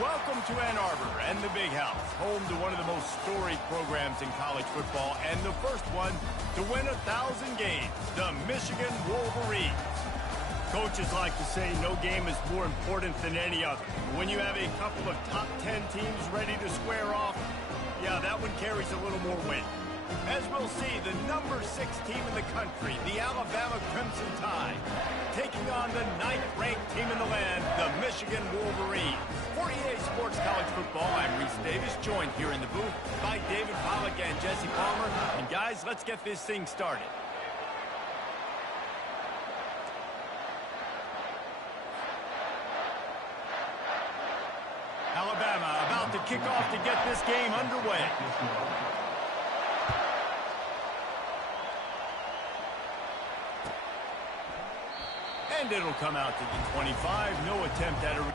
Welcome to Ann Arbor and the Big House, home to one of the most storied programs in college football and the first one to win 1,000 games, the Michigan Wolverines. Coaches like to say no game is more important than any other. When you have a couple of top 10 teams ready to square off, yeah, that one carries a little more weight. As we'll see, the number 6 team in the country, the Alabama Crimson Tide, taking on the 9th-ranked team in the land, the Michigan Wolverines. For EA Sports College Football, I'm Reese Davis, joined here in the booth by David Pollack and Jesse Palmer. And guys, let's get this thing started. Alabama about to kick off to get this game underway. And it'll come out to the 25. No attempt at a...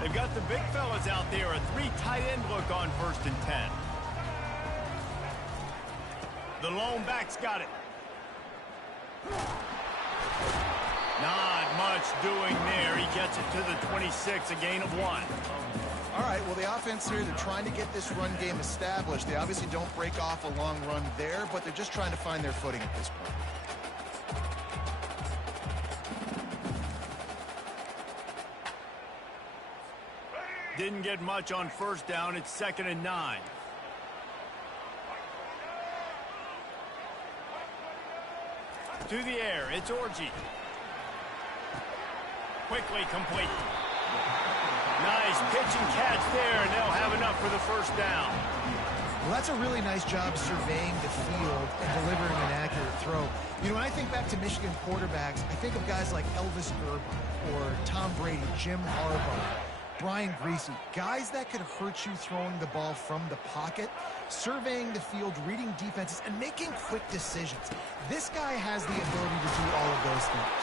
They've got the big fellas out there, a 3 tight end look on 1st and 10. The lone back's got it. Not much doing there. He gets it to the 26, a gain of 1. All right, well, the offense here, they're trying to get this run game established. They obviously don't break off a long run there, but they're just trying to find their footing at this point. Didn't get much on 1st down. It's 2nd and 9. To the air, it's Orji. Quickly complete. Nice pitch and catch there, and they'll have enough for the 1st down. Well, that's a really nice job surveying the field and delivering an accurate throw. You know, when I think back to Michigan quarterbacks, I think of guys like Elvis Grbac or Tom Brady, Jim Harbaugh, Brian Griese, guys that could hurt you throwing the ball from the pocket, surveying the field, reading defenses, and making quick decisions. This guy has the ability to do all of those things.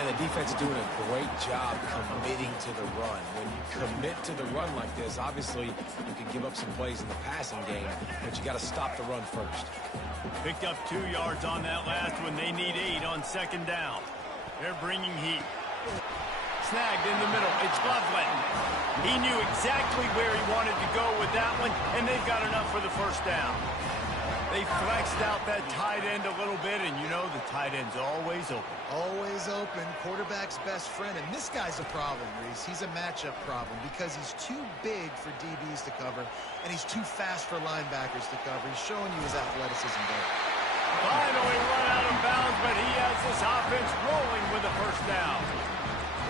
And the defense is doing a great job committing to the run. When you commit to the run like this, obviously you can give up some plays in the passing game, but you got to stop the run first. Picked up 2 yards on that last one. They need 8 on 2nd down. They're bringing heat. Snagged in the middle. It's Loveland. He knew exactly where he wanted to go with that one, and they've got enough for the 1st down. They flexed out that tight end a little bit, and you know the tight end's always open. Always open. Quarterback's best friend. And this guy's a problem, Reese. He's a matchup problem because he's too big for DBs to cover, and he's too fast for linebackers to cover. He's showing you his athleticism there. Finally run out of bounds, but he has this offense rolling with the 1st down.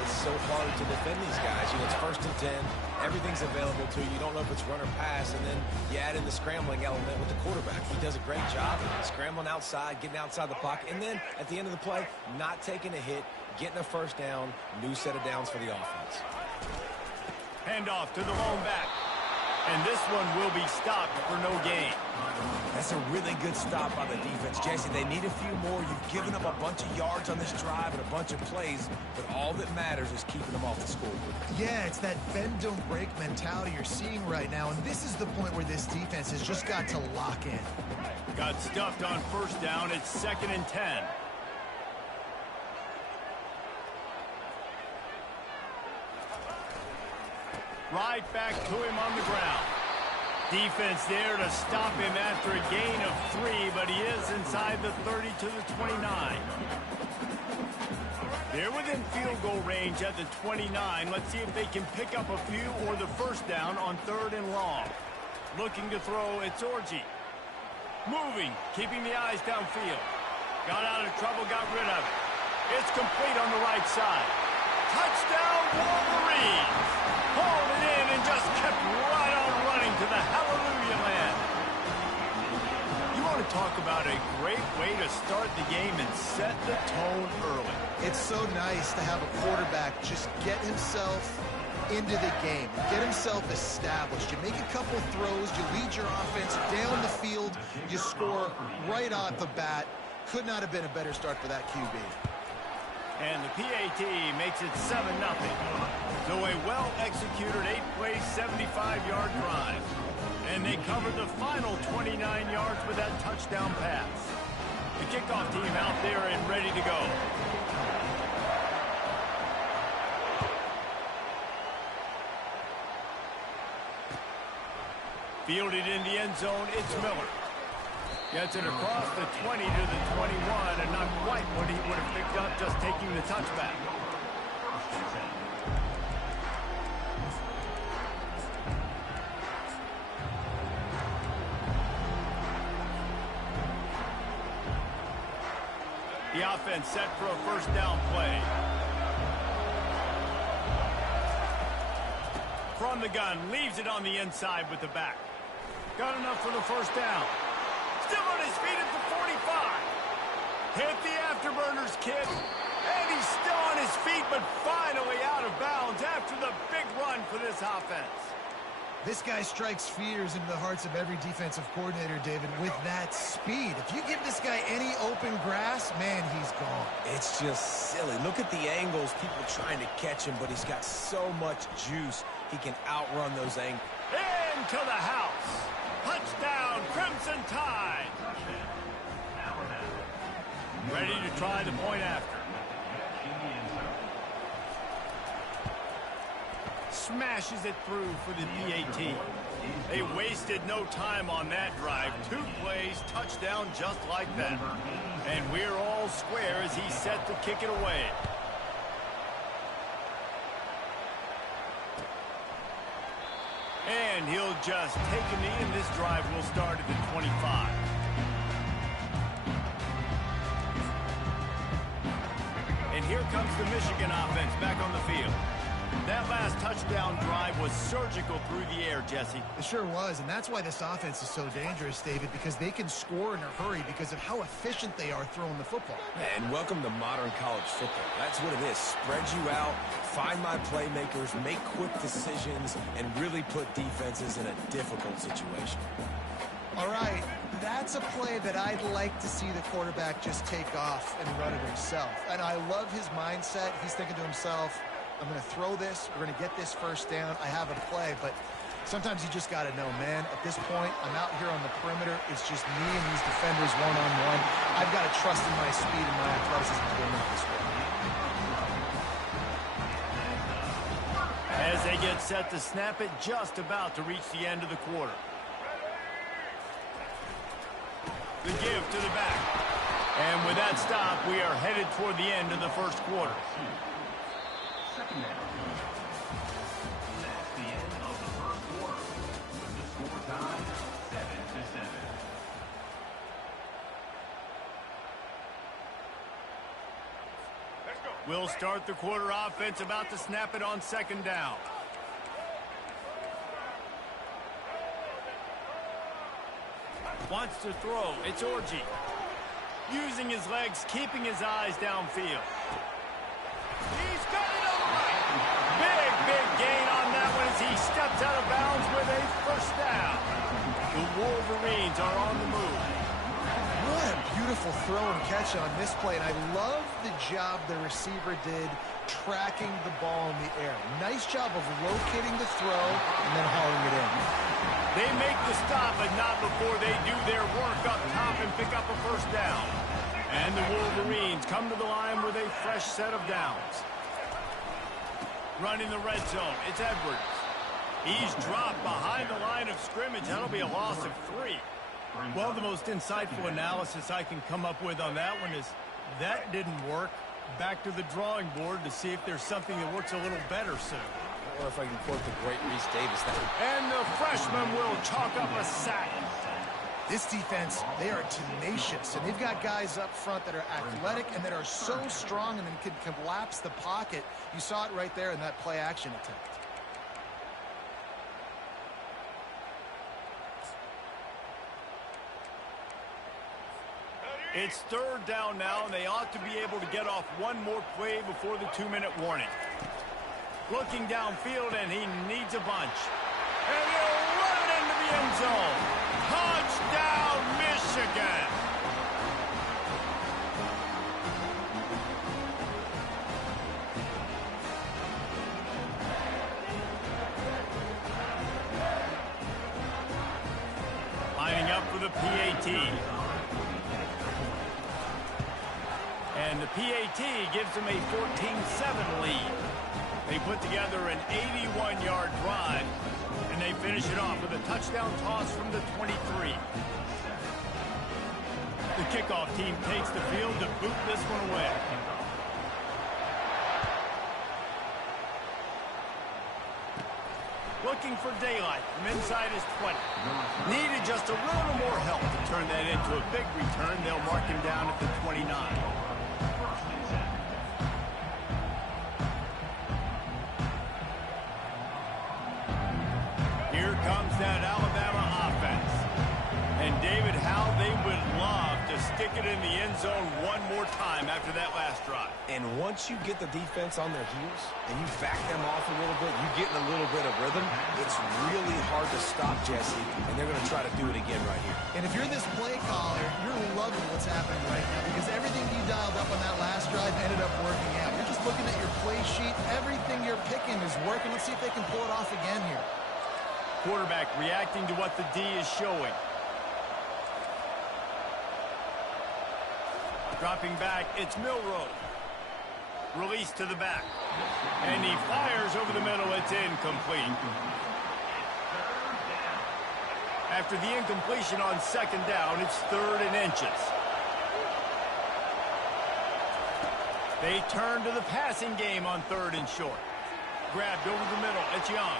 It's so hard to defend these guys. You know, it's 1st and 10. Everything's available to you. You don't know if it's run or pass, and then you add in the scrambling element with the quarterback. He does a great job scrambling outside, getting outside the pocket, and then at the end of the play, not taking a hit, getting a 1st down, new set of downs for the offense. Handoff to the lone back. And this one will be stopped for no gain. That's a really good stop by the defense, Jesse. They need a few more. You've given them a bunch of yards on this drive and a bunch of plays, but all that matters is keeping them off the scoreboard. Yeah, it's that bend, don't break mentality you're seeing right now, and this is the point where this defense has just got to lock in. Got stuffed on 1st down. It's 2nd and 10. Right back to him on the ground. Defense there to stop him after a gain of 3, but he is inside the 30 to the 29. They're within field goal range at the 29. Let's see if they can pick up a few or the 1st down on 3rd and long. Looking to throw, it's Orji. Moving, keeping the eyes downfield. Got out of trouble, got rid of it. It's complete on the right side. Touchdown, Wolverines! Hauled it in and just kept right on running into the Hallelujah Land. You want to talk about a great way to start the game and set the tone early. It's so nice to have a quarterback just get himself into the game, get himself established. You make a couple throws, you lead your offense down the field, you score right off the bat. Could not have been a better start for that QB. And the PAT makes it 7-0. So a well-executed 8-play, 75-yard drive. And they covered the final 29 yards with that touchdown pass. The kickoff team out there and ready to go. Fielded in the end zone, it's Miller. Gets it across the 20 to the 21, and not quite what he would have picked up just taking the touchback. The offense set for a first down play. From the gun, leaves it on the inside with the back. Got enough for the first down. Still on his feet at the 45. Hit the afterburners, kid. And he's still on his feet, but finally out of bounds after the big run for this offense. This guy strikes fears into the hearts of every defensive coordinator, David, with that speed. If you give this guy any open grass, man, he's gone. It's just silly. Look at the angles, people trying to catch him, but he's got so much juice. He can outrun those angles. Into the house. Touchdown, Crimson Tide. Ready to try the point after. Smashes it through for the PAT. They wasted no time on that drive. 2 plays, touchdown just like that. And we're all square as he's set to kick it away. And he'll just take a knee, and this drive will start at the 25. And here comes the Michigan offense back on the field. That last touchdown drive was surgical through the air, Jesse. It sure was, and that's why this offense is so dangerous, David, because they can score in a hurry because of how efficient they are throwing the football. And welcome to modern college football. That's what it is. Spread you out, find my playmakers, make quick decisions, and really put defenses in a difficult situation. All right, that's a play that I'd like to see the quarterback just take off and run it himself. And I love his mindset. He's thinking to himself, I'm going to throw this. We're going to get this first down. I have a play, but sometimes you just got to know, man, at this point, I'm out here on the perimeter. It's just me and these defenders one-on-one. I've got to trust in my speed and my athleticism to win this way. As they get set to snap it, just about to reach the end of the quarter. The give to the back. And with that stop, we are headed toward the end of the first quarter. Second down. That's the end of the first quarter. With the score tied 7-7. Let's go. We'll start the quarter offense, about to snap it on second down. Wants to throw. It's Orji. Using his legs, keeping his eyes downfield. He's got it on the right. Big gain on that one as he steps out of bounds with a first down. The Wolverines are on the move. What a beautiful throw and catch on this play, and I love the job the receiver did tracking the ball in the air. Nice job of locating the throw and then hauling it in. They make the stop, but not before they do their work up top and pick up a first down. And the Wolverines come to the line with a fresh set of downs. Running the red zone, it's Edwards. He's dropped behind the line of scrimmage. That'll be a loss of 3. Well, the most insightful analysis I can come up with on that one is that didn't work. Back to the drawing board to see if there's something that works a little better soon. Or if I can quote the great Reese Davis. And the freshman will chalk up a sack. This defense, they are tenacious, and they've got guys up front that are athletic and that are so strong and then can collapse the pocket. You saw it right there in that play-action attempt. It's third down now, and they ought to be able to get off one more play before the 2-minute warning. Looking downfield, and he needs a bunch. And he'll run it into the end zone. Touchdown, Michigan! Lining up for the PAT. And the PAT gives them a 14-7 lead. They put together an 81-yard drive, and they finish it off with a touchdown toss from the 23. The kickoff team takes the field to boot this one away. Looking for daylight from inside his 20. Needed just a little more help to turn that into a big return. They'll mark him down at the 29. Here comes that Alabama offense. And David, how they would love to stick it in the end zone one more time after that last drive. And once you get the defense on their heels and you back them off a little bit, you get in a little bit of rhythm, it's really hard to stop, Jesse, and they're going to try to do it again right here. And if you're this play caller, you're loving what's happening right now because everything you dialed up on that last drive ended up working out. You're just looking at your play sheet. Everything you're picking is working. Let's see if they can pull it off again here. Quarterback reacting to what the D is showing. Dropping back, it's Milroe. Release to the back. And he fires over the middle. It's incomplete. After the incompletion on second down, it's 3rd and inches. They turn to the passing game on 3rd and short. Grabbed over the middle. It's Young.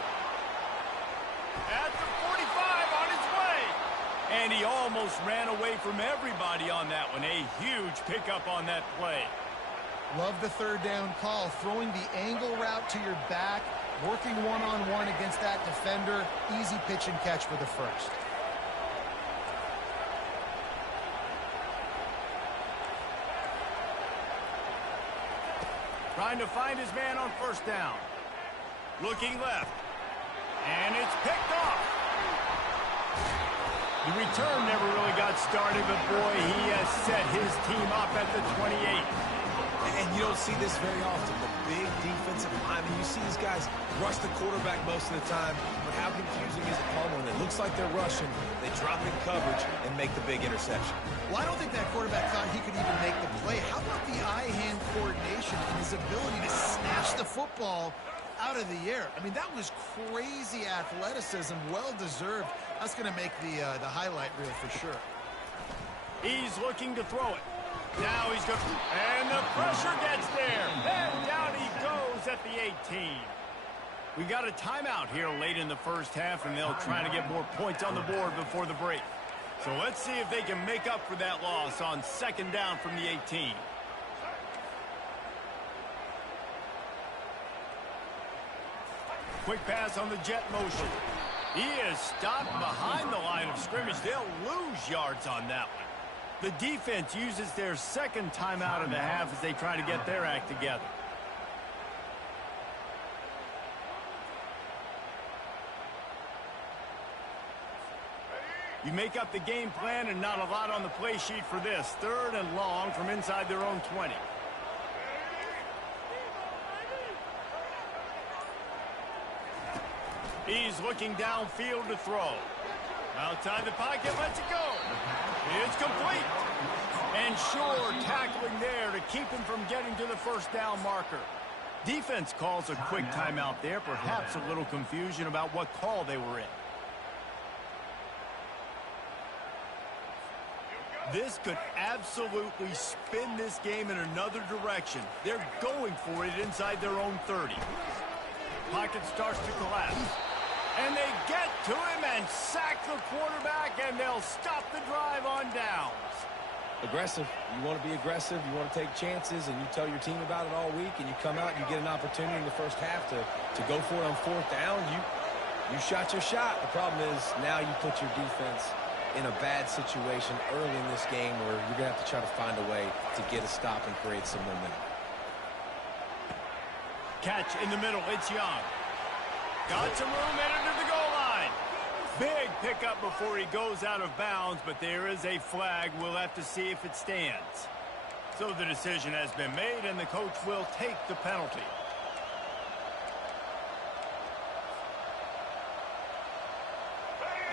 At the 45 on his way. And he almost ran away from everybody on that one. A huge pickup on that play. Love the 3rd down call. Throwing the angle route to your back, working one-on-one against that defender. Easy pitch and catch for the first. Trying to find his man on 1st down. Looking left. And it's picked off. The return never really got started, but boy, he has set his team up at the 28. And you don't see this very often. The big defensive linemen, you see these guys rush the quarterback most of the time, but how confusing is it calling when it looks like they're rushing, they drop in coverage and make the big interception? Well, I don't think that quarterback thought he could even make the play. How about the eye-hand coordination and his ability to snatch the football out of the air? I mean, that was crazy athleticism, well-deserved. That's going to make the highlight reel for sure. He's looking to throw it. Now he's going, and the pressure gets there. And down he goes at the 18. We got a timeout here late in the first half, and they'll try to get more points on the board before the break. So let's see if they can make up for that loss on 2nd down from the 18. Quick pass on the jet motion. He is stopped behind the line of scrimmage. They'll lose yards on that one. The defense uses their 2nd timeout of the half as they try to get their act together. You make up the game plan and not a lot on the play sheet for this. 3rd and long from inside their own 20. He's looking downfield to throw. Outside the pocket, lets it go. It's complete. And sure, tackling there to keep him from getting to the 1st down marker. Defense calls a quick timeout there. Perhaps a little confusion about what call they were in. This could absolutely spin this game in another direction. They're going for it inside their own 30. Pocket starts to collapse. And they get to him and sack the quarterback, and they'll stop the drive on downs. Aggressive. You want to be aggressive. You want to take chances, and you tell your team about it all week, and you come out and you get an opportunity in the first half to go for it on 4th down. You shot your shot. The problem is now you put your defense in a bad situation early in this game where you're going to have to try to find a way to get a stop and create some momentum. Catch in the middle. It's Young. Got some room headed to the goal line. Big pickup before he goes out of bounds, but there is a flag. We'll have to see if it stands. So the decision has been made, and the coach will take the penalty.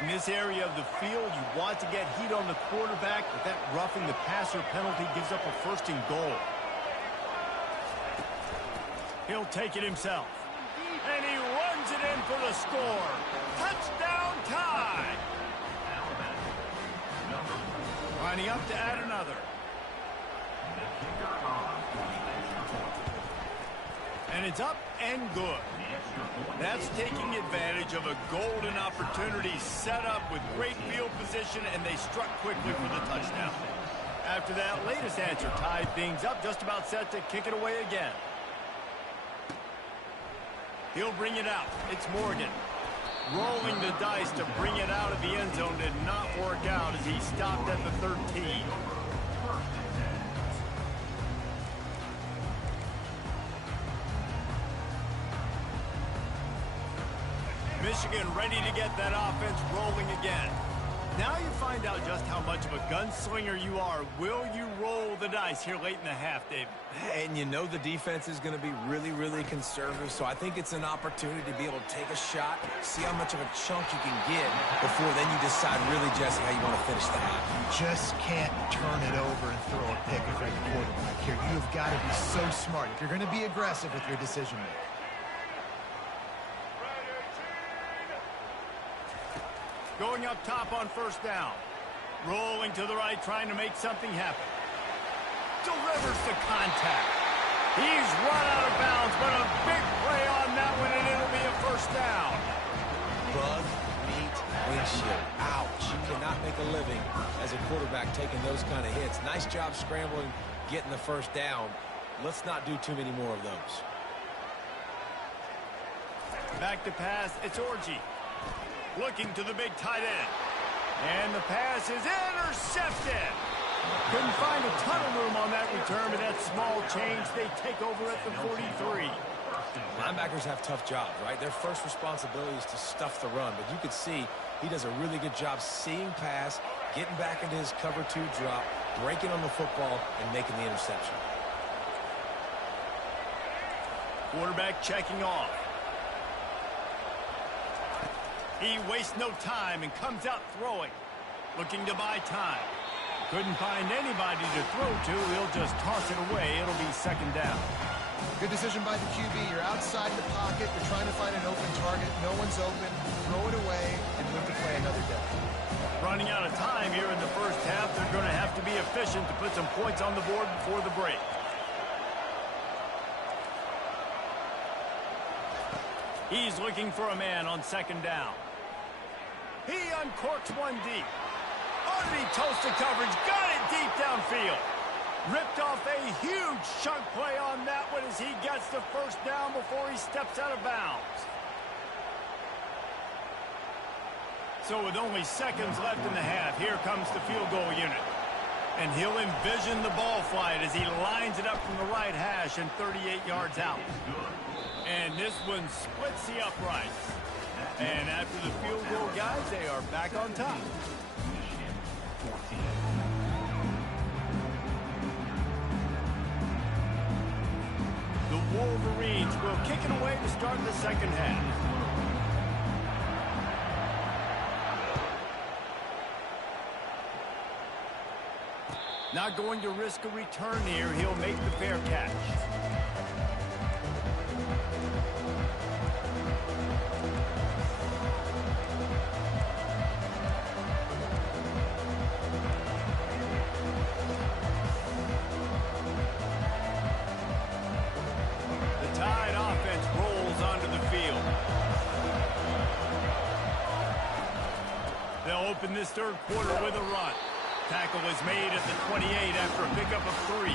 In this area of the field, you want to get heat on the quarterback, but that roughing the passer penalty gives up a first and goal. He'll take it himself. And he runs it in for the score. Touchdown tie. Lining up to add another. And it's up and good. That's taking advantage of a golden opportunity set up with great field position, and they struck quickly for the touchdown. After that latest answer tied things up, just about set to kick it away again. He'll bring it out. It's Morgan. Rolling the dice to bring it out of the end zone did not work out as he stopped at the 13. Michigan ready to get that offense rolling again. Now you find out just how much of a gunslinger you are. Will you roll the dice here late in the half, David? And you know the defense is going to be really, really conservative, so I think it's an opportunity to be able to take a shot, see how much of a chunk you can get before then you decide really, Jesse, how you want to finish the half. You just can't turn it over and throw a pick if you're the quarterback here. You've got to be so smart if you're going to be aggressive with your decision making. Going up top on first down. Rolling to the right, trying to make something happen. Delivers the contact. He's run out of bounds, but a big play on that one, and it'll be a first down. Bug, meat, windshield. Ouch. You cannot make a living as a quarterback taking those kind of hits. Nice job scrambling, getting the first down. Let's not do too many more of those. Back to pass, it's Orji. Looking to the big tight end. And the pass is intercepted. Couldn't find a ton of room on that return, but that small change, they take over at the 43. Linebackers have tough jobs, right? Their first responsibility is to stuff the run, but you could see he does a really good job seeing pass, getting back into his cover 2 drop, breaking on the football, and making the interception. Quarterback checking off. He wastes no time and comes out throwing. Looking to buy time. Couldn't find anybody to throw to. He'll just toss it away. It'll be second down. Good decision by the QB. You're outside the pocket. You're trying to find an open target. No one's open. Throw it away and live to play another day. Running out of time here in the first half. They're going to have to be efficient to put some points on the board before the break. He's looking for a man on second down. He uncorks one deep. Underneath toasted coverage. Got it deep downfield. Ripped off a huge chunk play on that one as he gets the first down before he steps out of bounds. So with only seconds left in the half, here comes the field goal unit. And he'll envision the ball flight as he lines it up from the right hash and 38 yards out. And this one splits the uprights. And after the field goal, guys, they are back on top. The Wolverines will kick it away to start the second half. Not going to risk a return here. He'll make the fair catch. Open this third quarter with a run. Tackle was made at the 28 after a pickup of 3.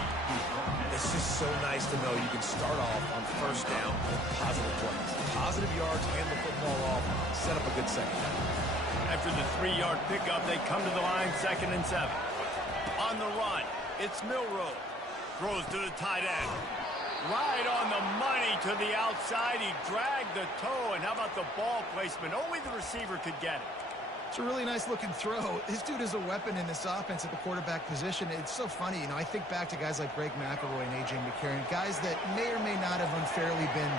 It's just so nice to know you can start off on first down with positive plays. Positive yards, hand the football off, set up a good second half. After the 3-yard pickup, they come to the line 2nd and 7. On the run, it's Milroe. Throws to the tight end. Right on the money to the outside. He dragged the toe, and how about the ball placement? Only the receiver could get it. It's a really nice-looking throw. This dude is a weapon in this offense at the quarterback position. It's so funny. I think back to guys like Greg McElroy and A.J. McCarron, guys that may or may not have unfairly been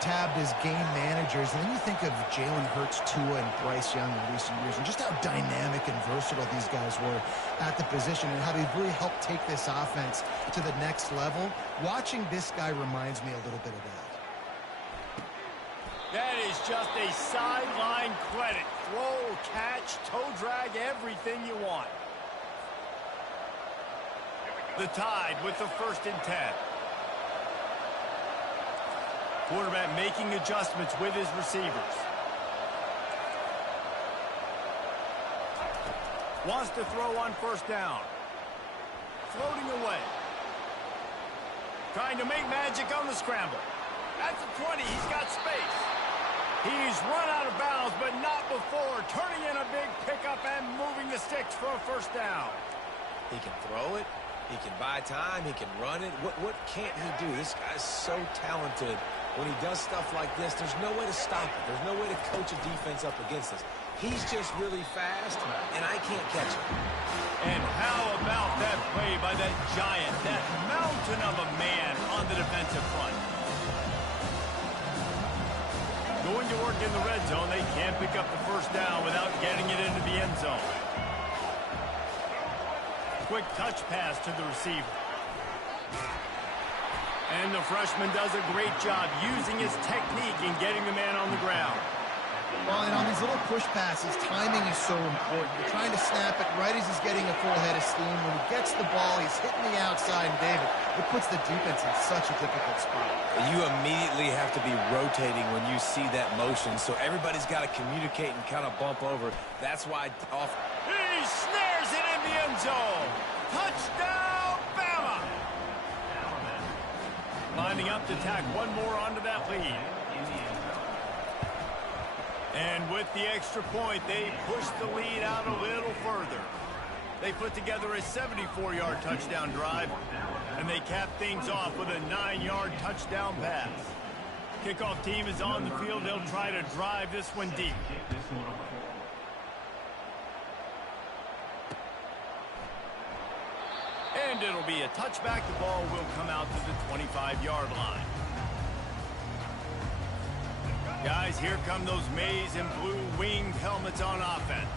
tabbed as game managers. And then you think of Jalen Hurts, Tua, and Bryce Young in recent years, and just how dynamic and versatile these guys were at the position and how they've really helped take this offense to the next level. Watching this guy reminds me a little bit of that. That is just a sideline credit. Throw, catch, toe drag, everything you want. The Tide with the 1st and 10. Quarterback making adjustments with his receivers. Wants to throw on 1st down. Floating away. Trying to make magic on the scramble. At the 20, he's got space. He's run out of bounds, but not before. Turning in a big pickup and moving the sticks for a 1st down. He can throw it. He can buy time. He can run it. What can't he do? This guy's so talented. When he does stuff like this, there's no way to stop it. There's no way to coach a defense up against us. He's just really fast, and I can't catch him. And how about that play by that giant, that mountain of a man on the defensive front? Going to work in the red zone, they can't pick up the 1st down without getting it into the end zone. Quick touch pass to the receiver. And the freshman does a great job using his technique and getting the man on the ground. Well, and on these little push passes, timing is so important. You're trying to snap it right as he's getting a full head of steam. When he gets the ball, he's hitting the outside, and David, it puts the defense in such a difficult spot. You immediately have to be rotating when you see that motion, so everybody's got to communicate and kind of bump over. That's why off. He snares it in the end zone. Touchdown, Bama! Lining up to tack one more onto that lead. And with the extra point, they push the lead out a little further. They put together a 74-yard touchdown drive, and they cap things off with a 9-yard touchdown pass. Kickoff team is on the field. They'll try to drive this one deep. And it'll be a touchback. The ball will come out to the 25-yard line. Guys, here come those maize and blue winged helmets on offense.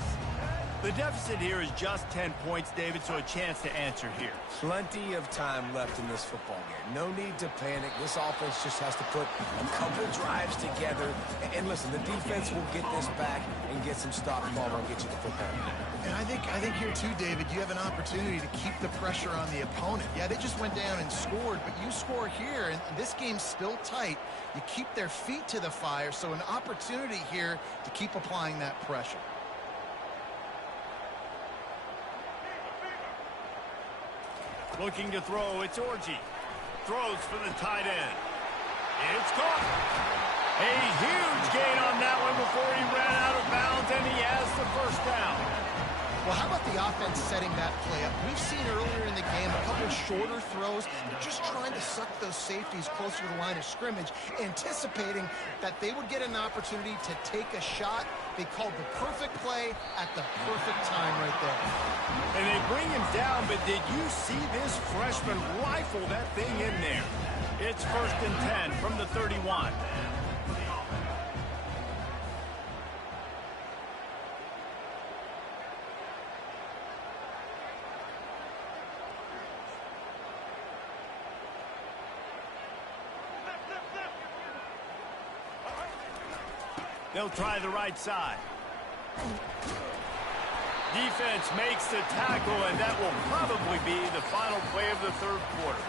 The deficit here is just 10 points, David, so a chance to answer here. Plenty of time left in this football game. No need to panic. This offense just has to put a couple drives together. And listen, the defense will get this back and get some stop ball and get you the football. And I think here too, David, you have an opportunity to keep the pressure on the opponent. Yeah, they just went down and scored, but you score here, and this game's still tight. You keep their feet to the fire, so an opportunity here to keep applying that pressure. Looking to throw, it's Orji. Throws for the tight end. It's caught. A huge gain on that one before he ran out of bounds, and he has the 1st down. Well, how about the offense setting that play up? We've seen earlier in the game a couple shorter throws. They're just trying to suck those safeties closer to the line of scrimmage, anticipating that they would get an opportunity to take a shot. They called the perfect play at the perfect time right there. And they bring him down, but did you see this freshman rifle that thing in there? It's 1st and 10 from the 31. They'll try the right side. Defense makes the tackle, and that will probably be the final play of the 3rd quarter.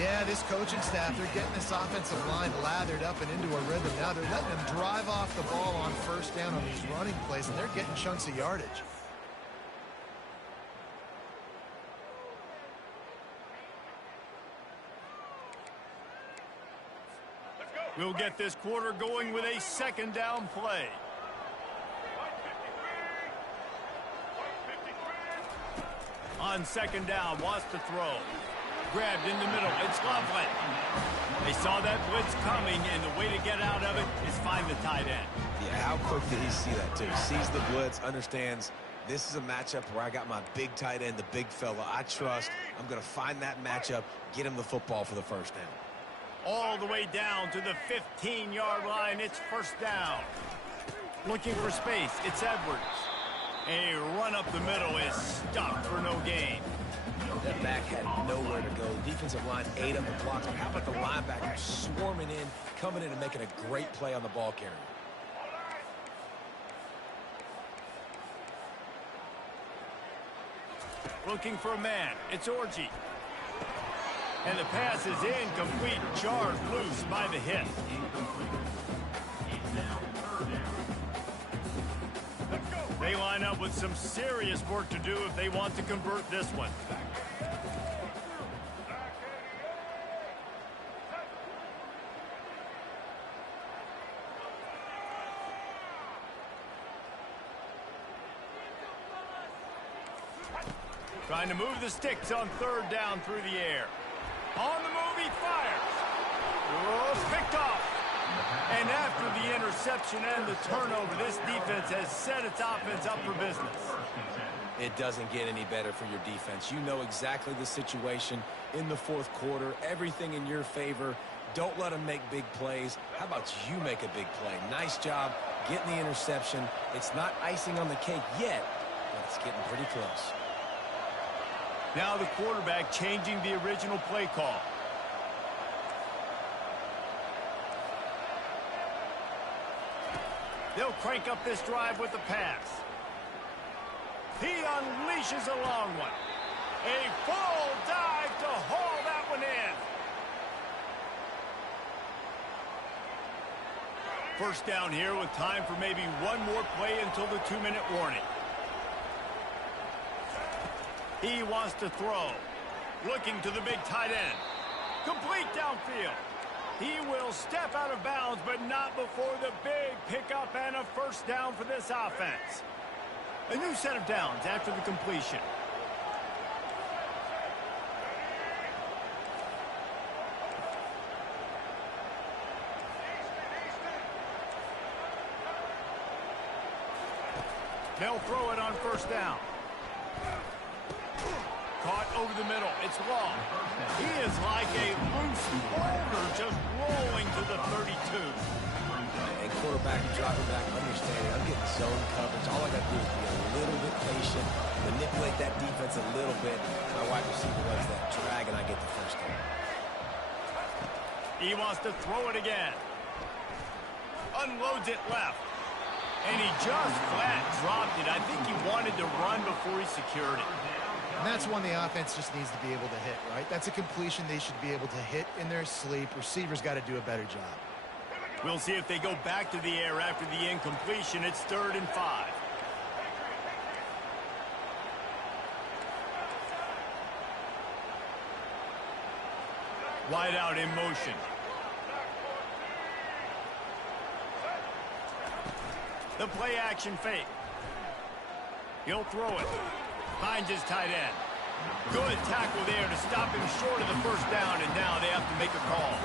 Yeah, this coaching staff, they're getting this offensive line lathered up and into a rhythm. Now they're letting them drive off the ball on 1st down on these running plays, and they're getting chunks of yardage. We'll get this quarter going with a 2nd down play. On second down, wants to throw. Grabbed in the middle. It's Loveland. They saw that blitz coming, and the way to get out of it is find the tight end. Yeah, how quick did he see that, too? Sees the blitz, understands this is a matchup where I got my big tight end, the big fella. I trust. I'm going to find that matchup, get him the football for the first down. All the way down to the 15-yard line. It's first down. Looking for space. It's Edwards. A run up the middle is stopped for no gain. That back had nowhere to go. Defensive line ate up the blocks. But how about the linebacker swarming in, coming in and making a great play on the ball carrier? Looking for a man. It's Orji. And the pass is incomplete. Jarred loose by the hit. They line up with some serious work to do if they want to convert this one. Trying to move the sticks on third down through the air. On the move, he fires. Oh, picked off. And after the interception and the turnover, this defense has set its offense up for business. It doesn't get any better for your defense. You know exactly the situation in the fourth quarter. Everything in your favor. Don't let them make big plays. How about you make a big play? Nice job getting the interception. It's not icing on the cake yet, but it's getting pretty close. Now the quarterback changing the original play call. They'll crank up this drive with the pass. He unleashes a long one. A full dive to haul that one in. First down here with time for maybe one more play until the 2-minute warning. He wants to throw. Looking to the big tight end. Complete downfield. He will step out of bounds, but not before the big pickup and a first down for this offense. A new set of downs after the completion. They'll throw it on first down. Caught over the middle. It's Long. He is like a loose boulder just rolling to the 32. And quarterback dropping back, understanding I'm getting zone coverage. All I got to do is be a little bit patient, manipulate that defense a little bit. My wide receiver runs that drag, and I get the first down. He wants to throw it again. Unloads it left. And he just flat dropped it. I think he wanted to run before he secured it. And that's one the offense just needs to be able to hit, right? That's a completion they should be able to hit in their sleep. Receivers got to do a better job. We'll see if they go back to the air after the incompletion. It's 3rd and 5. Wide out in motion. The play action fake. He'll throw it. Finds his tight end. Good tackle there to stop him short of the first down, and now they have to make a call.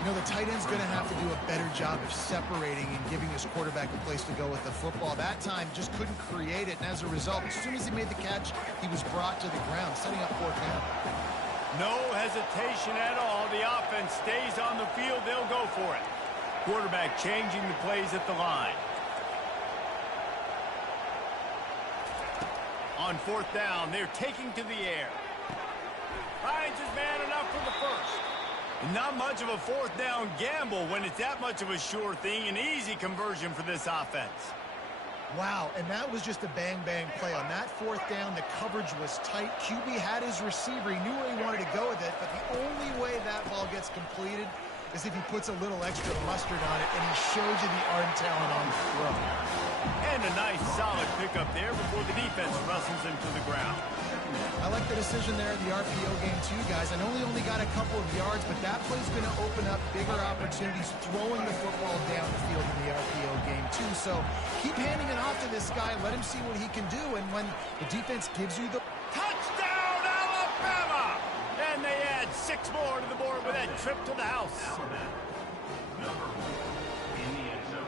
You know, the tight end's going to have to do a better job of separating and giving his quarterback a place to go with the football. That time just couldn't create it, and as a result, as soon as he made the catch, he was brought to the ground, setting up 4th down. No hesitation at all. The offense stays on the field. They'll go for it. Quarterback changing the plays at the line. On 4th down, they're taking to the air. Finds his man enough for the first. Not much of a 4th down gamble when it's that much of a sure thing. An easy conversion for this offense. Wow, and that was just a bang-bang play. On that 4th down, the coverage was tight. QB had his receiver. He knew where he wanted to go with it, but the only way that ball gets completed is if he puts a little extra mustard on it, and he shows you the arm talent on the throw. And a nice, solid pickup there before the defense wrestles him to the ground. I like the decision there in the RPO game too, guys. I know he only got a couple of yards, but that play's going to open up bigger opportunities throwing the football down the field in the RPO game too. So keep handing it off to this guy. Let him see what he can do. And when the defense gives you the touchdown! Six more to the board with that trip to the house. Alabama, number 4 in the end zone.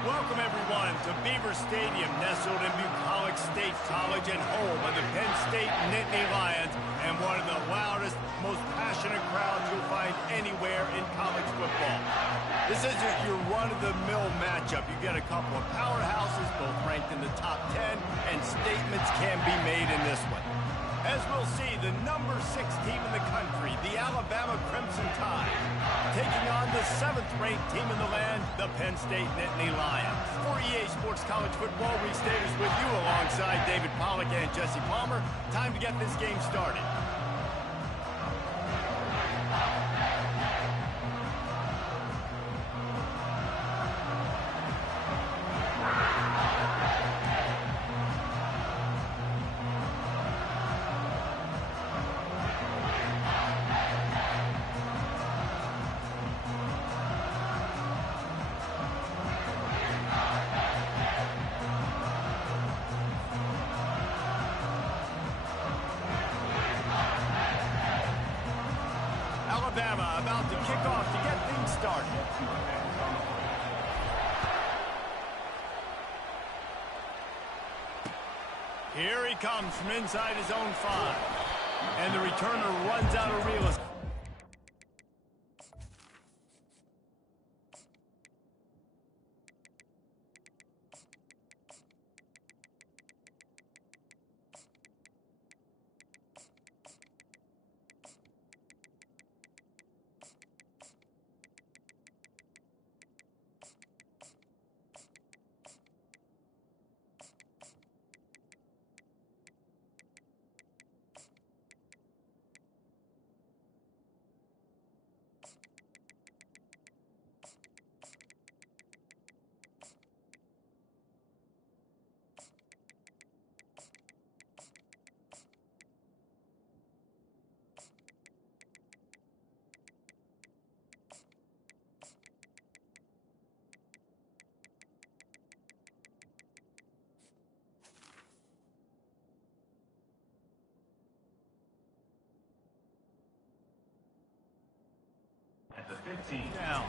Welcome, everyone, to Beaver Stadium, nestled in Bucolic State College and home of the Penn State Nittany Lions, and one of the loudest, most passionate crowds you'll find anywhere in college football. This isn't your run-of-the-mill matchup. You get a couple of powerhouses, both ranked in the top 10, and statements can be made in this one. As we'll see, the number 6 team in the country, the Alabama Crimson Tide, taking on the 7th-ranked team in the land, the Penn State Nittany Lions. For EA Sports College Football, Reese Davis with you alongside David Pollack and Jesse Palmer. Time to get this game started. Alabama about to kick off to get things started. Here he comes from inside his own 5. And the returner runs out of real estate. At the 15. Down.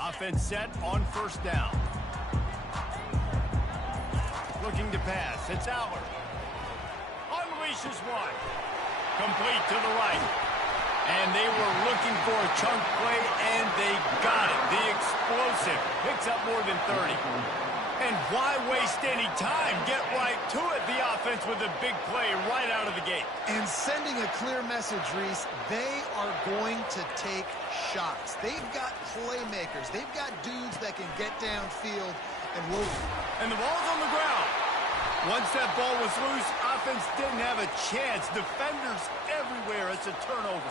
Offense set on first down. Looking to pass. It's Allard. Unleashes one. Complete to the right. And they were looking for a chunk play, and they got it. The explosive picks up more than 30. And why waste any time? Get right to it, the offense, with a big play right out of the gate. And sending a clear message, Reese, they are going to take shots. They've got playmakers. They've got dudes that can get downfield and move. And the ball's on the ground. Once that ball was loose, offense didn't have a chance. Defenders everywhere. It's a turnover.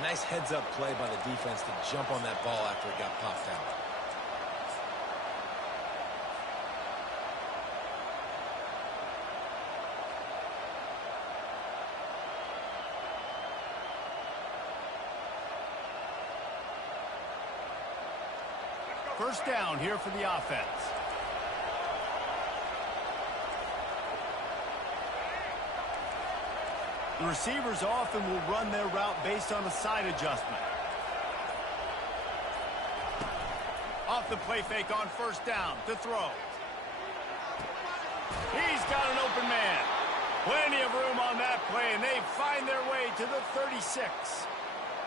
Nice heads-up play by the defense to jump on that ball after it got popped out. First down here for the offense. The receivers often will run their route based on a side adjustment. Off the play fake on first down to throw. He's got an open man. Plenty of room on that play, and they find their way to the 36.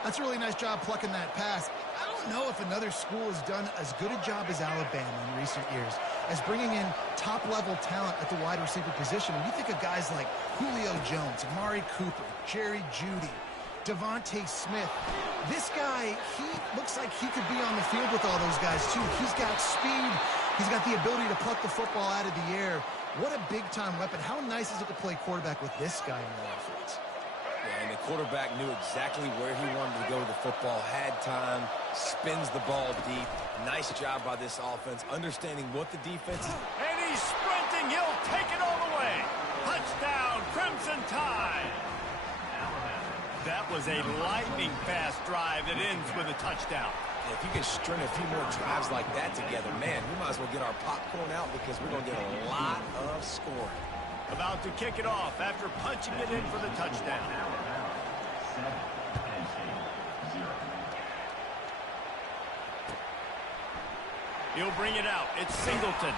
That's a really nice job plucking that pass. I don't know if another school has done as good a job as Alabama in recent years as bringing in top-level talent at the wide receiver position. When you think of guys like Julio Jones, Amari Cooper, Jerry Jeudy, Devontae Smith, this guy, he looks like he could be on the field with all those guys, too. He's got speed. He's got the ability to pluck the football out of the air. What a big-time weapon. How nice is it to play quarterback with this guy in the offense? Yeah, and the quarterback knew exactly where he wanted to go with the football, had time, spins the ball deep. Nice job by this offense, understanding what the defense is. And he's sprinting. He'll take it all the way. Touchdown, Crimson Tide. That was a lightning-fast drive that ends with a touchdown. If you can string a few more drives like that together, man, we might as well get our popcorn out because we're going to get a lot of scoring. About to kick it off after punching it in for the touchdown. He'll bring it out. It's Singleton.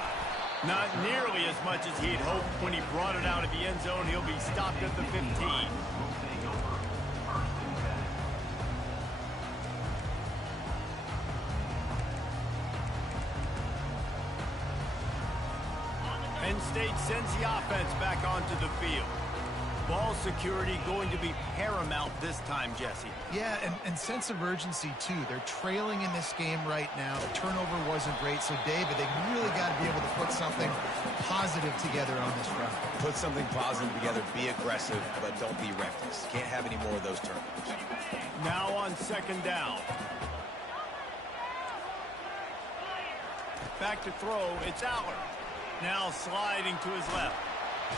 Not nearly as much as he'd hoped when he brought it out of the end zone. He'll be stopped at the 15. Penn State sends the offense back onto the field. Ball security going to be paramount this time, Jesse. Yeah, and sense of urgency, too. They're trailing in this game right now. The turnover wasn't great, so, David, they really got to be able to put something positive together on this run. Put something positive together, be aggressive, but don't be reckless. Can't have any more of those turnovers. Now on second down. Back to throw, it's Aller. Now sliding to his left.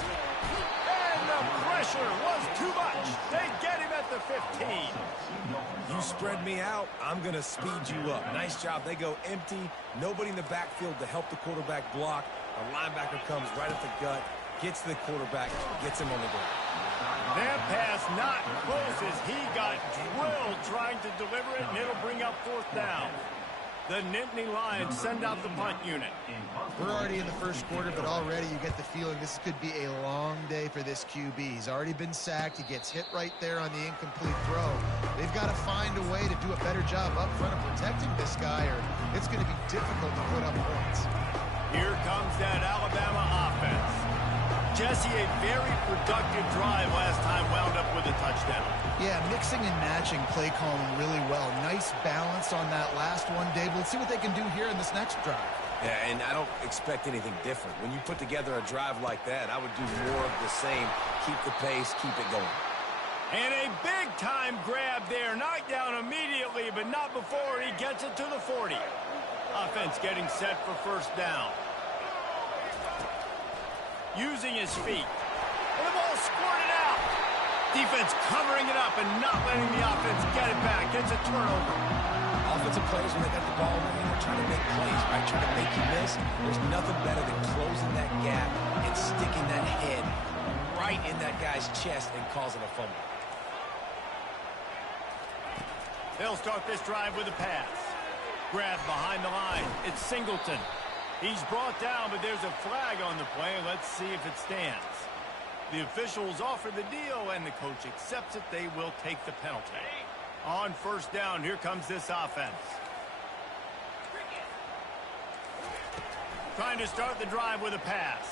And the pressure was too much. They get him at the 15. You spread me out, I'm going to speed you up. Nice job. They go empty. Nobody in the backfield to help the quarterback block. A linebacker comes right at the gut, gets to the quarterback, gets him on the ground. That pass not close as he got drilled trying to deliver it, and it'll bring up fourth down. The Nittany Lions send out the punt unit. We're already in the first quarter, but already you get the feeling this could be a long day for this QB. He's already been sacked. He gets hit right there on the incomplete throw. They've got to find a way to do a better job up front of protecting this guy, or it's going to be difficult to put up points. Here comes that Alabama offense. Jesse, a very productive drive last time, wound up with a touchdown. Yeah, mixing and matching play calling really well. Nice balance on that last one, Dave. Let's see what they can do here in this next drive. Yeah, and I don't expect anything different. When you put together a drive like that, I would do more of the same. Keep the pace, keep it going. And a big-time grab there. Knocked down immediately, but not before he gets it to the 40. Offense getting set for first down. Using his feet. And the ball squirted out. Defense covering it up and not letting the offense get it back. It's a turnover. Offensive players, when they got the ball, they're trying to make plays, right? Trying to make you miss. There's nothing better than closing that gap and sticking that head right in that guy's chest and causing a fumble. They'll start this drive with a pass. Grab behind the line. It's Singleton. He's brought down, but there's a flag on the play. Let's see if it stands. The officials offer the deal, and the coach accepts it. They will take the penalty. On first down, here comes this offense. Trying to start the drive with a pass.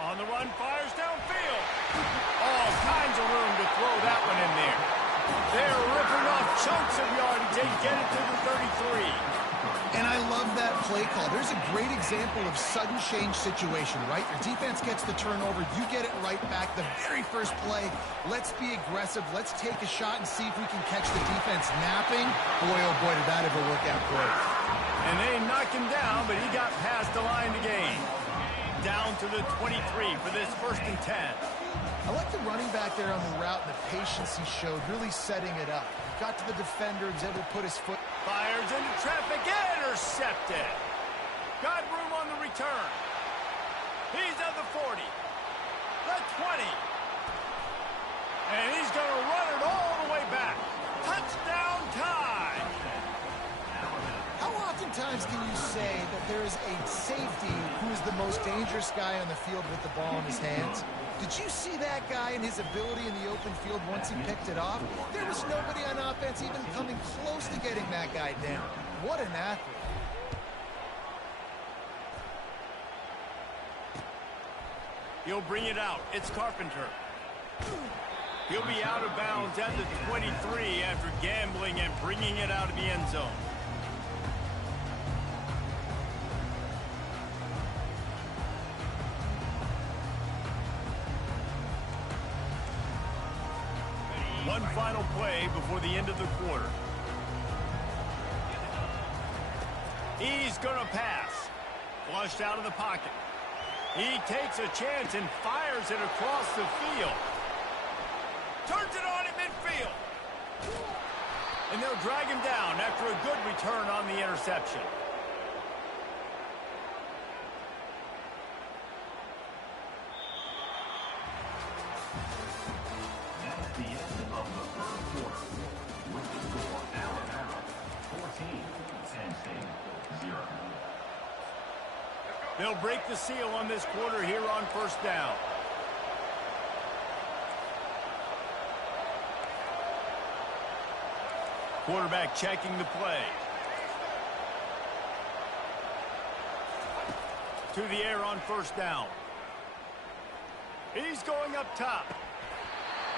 On the run, fires downfield. All kinds of room to throw that one in there. They're ripping off chunks of yardage. They get it to the 33. And I love that play call. There's a great example of sudden change situation, right? Your defense gets the turnover. You get it right back. The very first play, let's be aggressive. Let's take a shot and see if we can catch the defense napping. Boy, oh boy, did that ever work out great. And they knock him down, but he got past the line to gain. Down to the 23 for this 1st and 10. I like the running back there on the route and the patience he showed, really setting it up. He got to the defender, was able to put his foot. Fires into traffic, intercepted. Got room on the return. He's at the 40, the 20, And he's going to run it all the way back. Touchdown time! How oftentimes can you say that there is a safety who is the most dangerous guy on the field with the ball in his hands? Did you see that guy and his ability in the open field once he picked it off? There was nobody on offense even coming close to getting that guy down. What an athlete. He'll bring it out. It's Carpenter. He'll be out of bounds at the 23 after gambling and bringing it out of the end zone. One final play before the end of the quarter. He's going to pass. Flushed out of the pocket. He takes a chance and fires it across the field. Turns it on in midfield. And they'll drag him down after a good return on the interception. That's the end of the third quarter. With the score, Alabama 14, Penn State 0. They'll break the seal on this quarter here on first down. Quarterback checking the play. To the air on first down. He's going up top.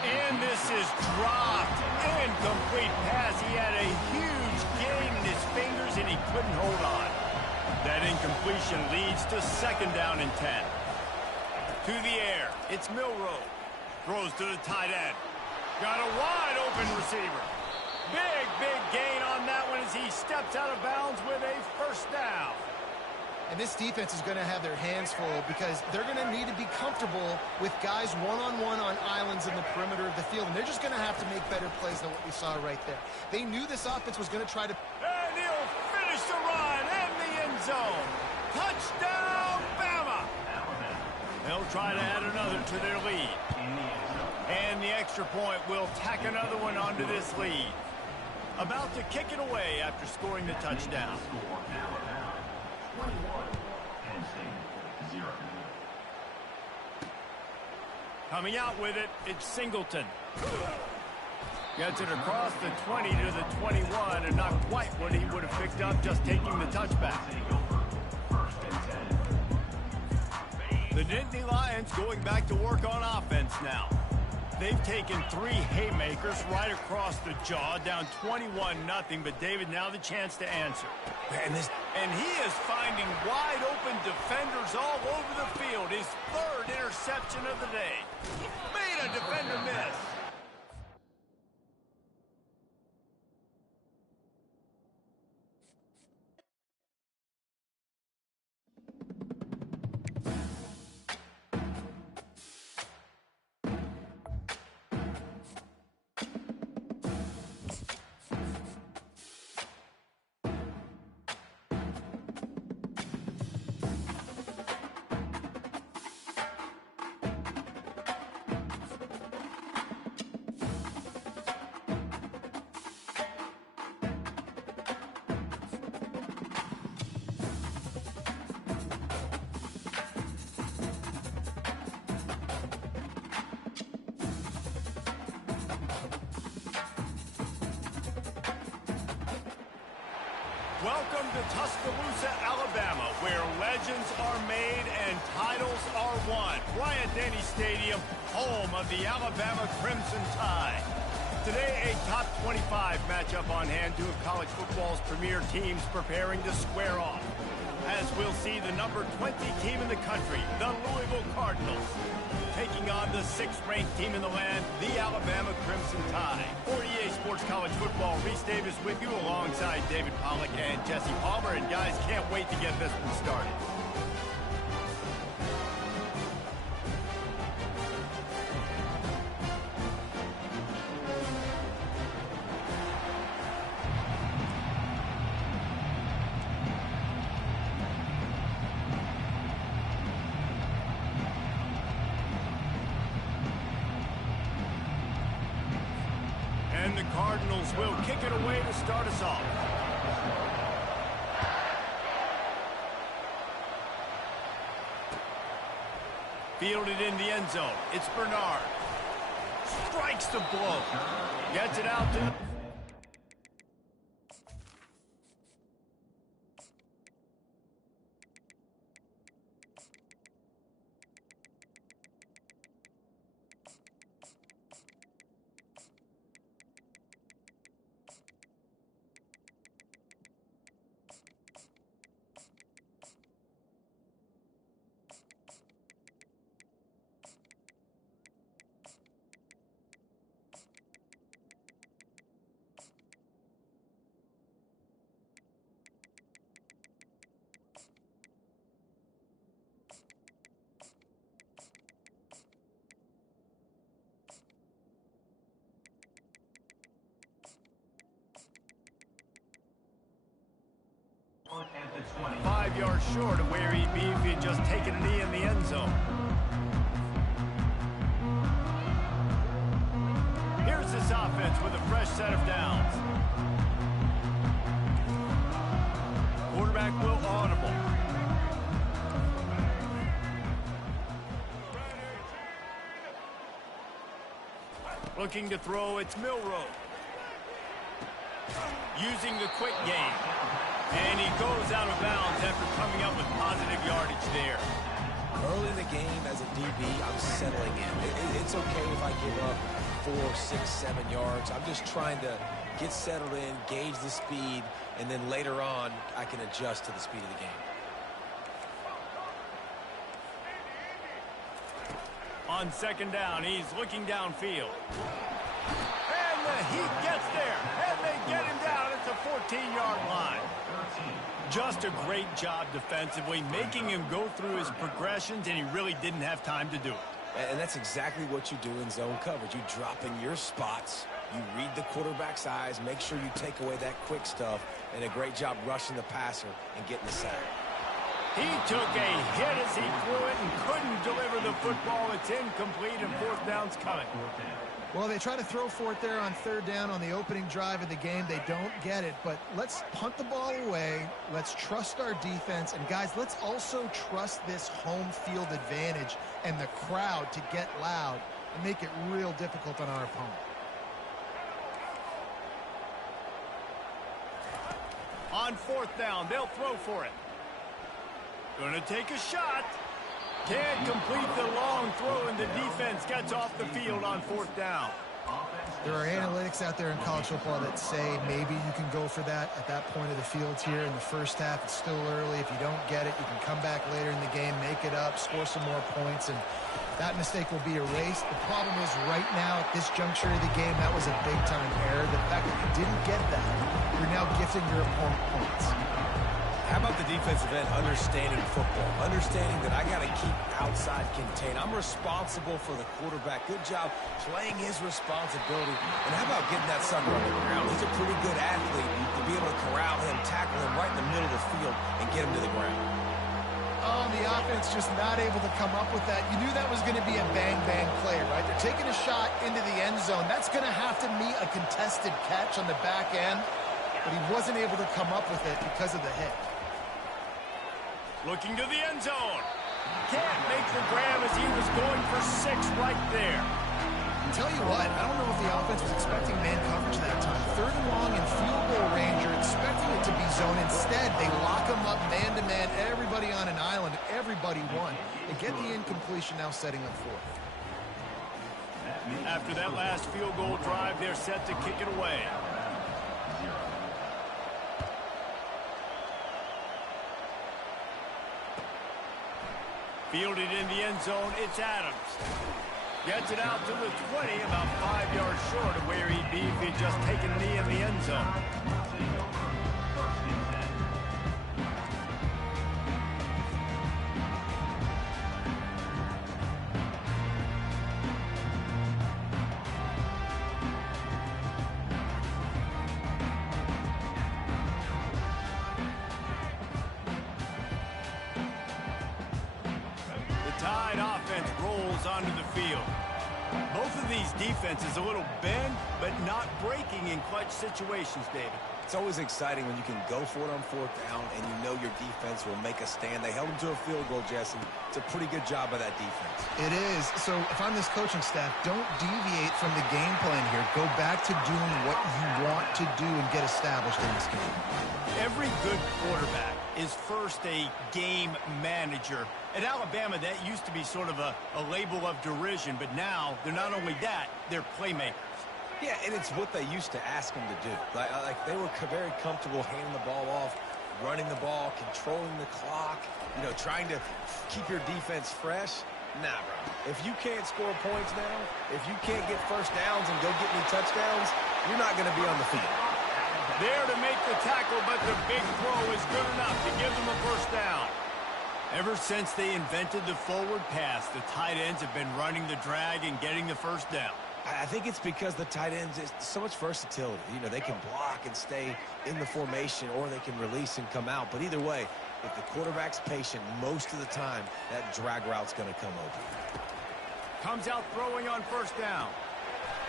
And this is dropped. Incomplete pass. He had a huge gain in his fingers and he couldn't hold on. That incompletion leads to second down and 10. To the air. It's Milroe. Throws to the tight end. Got a wide open receiver. Big gain on that one as he steps out of bounds with a first down. And this defense is going to have their hands full because they're going to need to be comfortable with guys one-on-one on islands in the perimeter of the field. And they're just going to have to make better plays than what we saw right there. They knew this offense was going to try to... And he'll finish the run in the end zone. Touchdown, Bama! They'll try to add another to their lead. And the extra point will tack another one onto this lead. About to kick it away after scoring the touchdown. Score, Alabama 21, Penn State 0. Coming out with it, it's Singleton. Gets it across the 20 to the 21, and not quite what he would have picked up just taking the touchback. First and 10. The Nittany Lions going back to work on offense now. They've taken 3 haymakers right across the jaw, down 21-0, but David, now the chance to answer. And he is finding wide-open defenders all over the field. His 3rd interception of the day. Made a defender miss. Welcome to Tuscaloosa, Alabama, where legends are made and titles are won. Bryant-Denny Stadium, home of the Alabama Crimson Tide. Today, a top 25 matchup on hand, 2 of college football's premier teams preparing to square off. As we'll see the number 20 team in the country, the Louisville Cardinals, taking on the 6th-ranked team in the land, the Alabama Crimson Tide. For EA Sports College Football, Reese Davis with you alongside David Pollack and Jesse Palmer. And guys, can't wait to get this one started. And the Cardinals will kick it away to start us off. Fielded in the end zone. It's Bernard. Strikes the blow. Gets it out to... At the 20. 5 yards short of where he'd be if he'd just taken a knee in the end zone. Here's this offense with a fresh set of downs. Quarterback will audible. Looking to throw, it's Milroe. Using the quick game. And he goes out of bounds after coming up with positive yardage there. Early in the game as a DB, I'm settling in. It's okay if I give up 4, 6, 7 yards. I'm just trying to get settled in, gauge the speed, and then later on, I can adjust to the speed of the game. On second down, he's looking downfield. And the heat gets there, and they get him down at the 14-yard line. Just a great job defensively, making him go through his progressions, and he really didn't have time to do it. And that's exactly what you do in zone coverage. You drop in your spots, you read the quarterback's eyes, make sure you take away that quick stuff, and a great job rushing the passer and getting the sack. He took a hit as he threw it and couldn't deliver the football. It's incomplete, and fourth down's coming. Well, they try to throw for it there on third down on the opening drive of the game. They don't get it, but let's punt the ball away. Let's trust our defense. And, guys, let's also trust this home field advantage and the crowd to get loud and make it real difficult on our opponent. On fourth down, they'll throw for it. Gonna take a shot. Can't complete the long throw, and the defense gets off the field on fourth down. There are analytics out there in college football that say maybe you can go for that at that point of the field here in the first half. It's still early. If you don't get it, you can come back later in the game, make it up, score some more points, and that mistake will be erased. The problem is right now at this juncture of the game, that was a big-time error. The fact that you didn't get that, you're now gifting your opponent points. How about the defensive end understanding football, understanding that I got to keep outside contained. I'm responsible for the quarterback. Good job playing his responsibility. And how about getting that sucker on the ground? He's a pretty good athlete to be able to corral him, tackle him right in the middle of the field, and get him to the ground. Oh, the offense just not able to come up with that. You knew that was going to be a bang-bang play, right? They're taking a shot into the end zone. That's going to have to meet a contested catch on the back end, but he wasn't able to come up with it because of the hit. Looking to the end zone. Can't make the grab as he was going for 6 right there. Tell you what, I don't know if the offense was expecting man coverage that time. Third and long and field goal range, you're expecting it to be zone. Instead, they lock him up man-to-man, everybody on an island, everybody won. They get the incompletion, now setting up fourth. After that last field goal drive, they're set to kick it away. Fielded in the end zone, it's Adams. Gets it out to the 20, about 5 yards short of where he'd be if he'd just taken a knee in the end zone. Tide offense rolls onto the field. Both of these defenses a little bend, but not breaking in clutch situations, David. It's always exciting when you can go for it on fourth down and you know your defense will make a stand. They held them to a field goal, Jesse. It's a pretty good job by that defense. It is. So if I'm this coaching staff, don't deviate from the game plan here. Go back to doing what you want to do and get established in this game. Every good quarterback is first a game manager. At Alabama, that used to be sort of a label of derision, but now they're not only that, they're playmakers. Yeah, and it's what they used to ask them to do. Like they were very comfortable handing the ball off, running the ball, controlling the clock, trying to keep your defense fresh. Nah, bro. If you can't score points now, if you can't get first downs and go get me touchdowns, you're not going to be on the field. There to make the tackle, but the big throw is good enough to give them a first down. Ever since they invented the forward pass, the tight ends have been running the drag and getting the first down. I think it's because the tight ends is so much versatility. They can block and stay in the formation, or they can release and come out. But either way, if the quarterback's patient, most of the time, that drag route's going to come open. Comes out throwing on first down.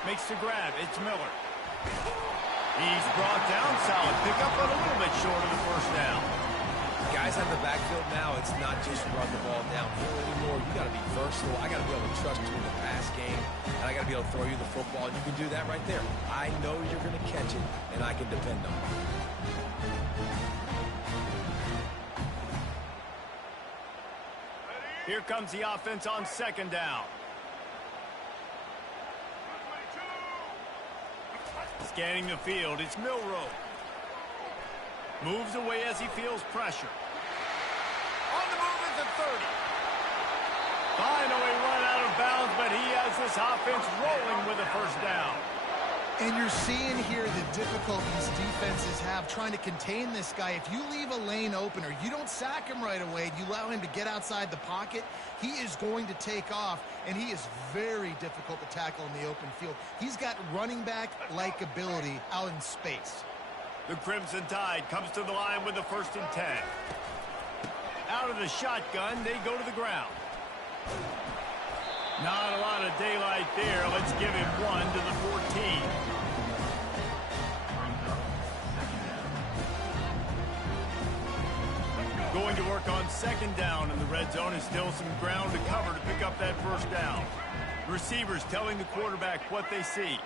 Makes the grab. It's Miller. He's brought down. Solid pickup, but a little bit short of the first down. Guys on the backfield now, it's not just run the ball downhill anymore. You got to be versatile. I got to be able to trust you in the pass game, and I got to be able to throw you the football, and you can do that right there. I know you're going to catch it, and I can depend on it. Here comes the offense on second down. Scanning the field, it's Milroe. Moves away as he feels pressure. On the move at the 30. Finally run out of bounds, but he has this offense rolling with a first down. And you're seeing here the difficulties defenses have trying to contain this guy. If you leave a lane open or you don't sack him right away, you allow him to get outside the pocket, he is going to take off, and he is very difficult to tackle in the open field. He's got running back-like ability out in space. The Crimson Tide comes to the line with the 1st and 10. Out of the shotgun, they go to the ground. Not a lot of daylight there. Let's give him one to the 14. Going to work on second down in the red zone, and still some ground to cover to pick up that first down. Receivers telling the quarterback what they see.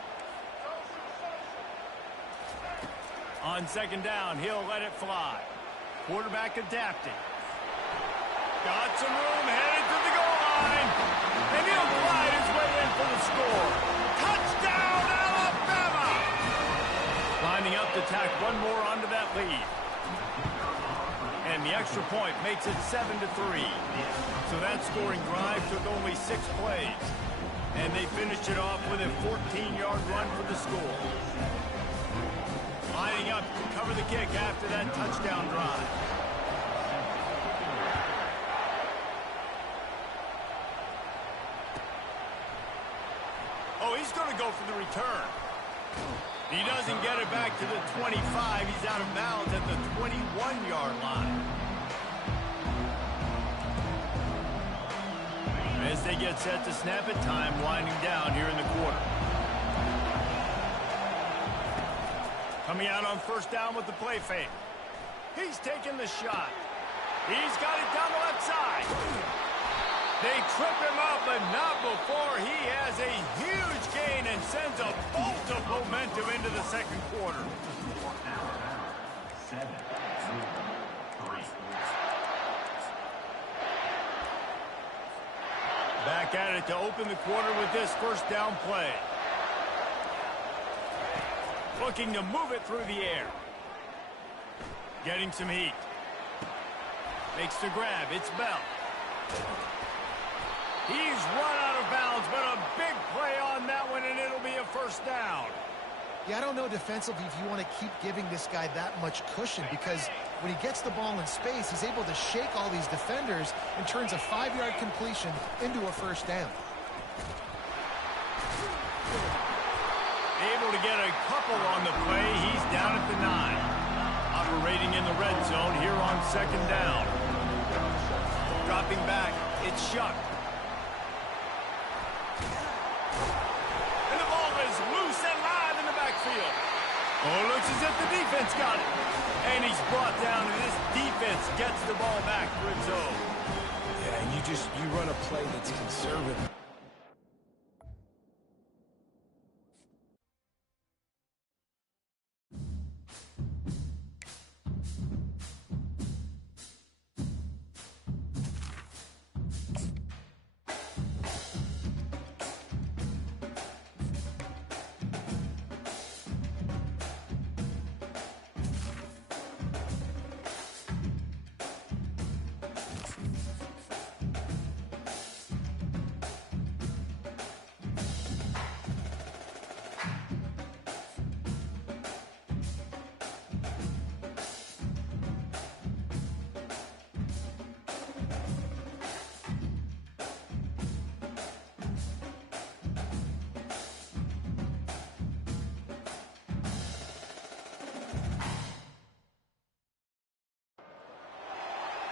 On second down, he'll let it fly. Quarterback adapting. Got some room, headed to the goal line. And he'll glide his way in for the score. Touchdown, Alabama! Lining up to tack one more onto that lead. And the extra point makes it 7-3. So that scoring drive took only 6 plays. And they finished it off with a 14-yard run for the score. Lining up to cover the kick after that touchdown drive. Oh, he's going to go for the return. He doesn't get it back to the 25. He's out of bounds at the 21-yard line. As they get set to snap it, time winding down here in the quarter. Coming out on first down with the play fake. He's taking the shot. He's got it down the left side. They trip him up, but not before he has a huge gain and sends a bolt of momentum into the second quarter. Back at it to open the quarter with this first down play. Looking to move it through the air. Getting some heat. Makes the grab. It's Bell. He's run out of bounds, but a big play on that one, and it'll be a first down. Yeah, I don't know defensively if you want to keep giving this guy that much cushion, because when he gets the ball in space, he's able to shake all these defenders and turns a 5-yard completion into a first down. Able to get a couple on the play. He's down at the 9. Operating in the red zone here on second down. Dropping back, it's Shuck. Oh, looks as if the defense got it. And he's brought down, and this defense gets the ball back for its own. Yeah, and you run a play that's conservative.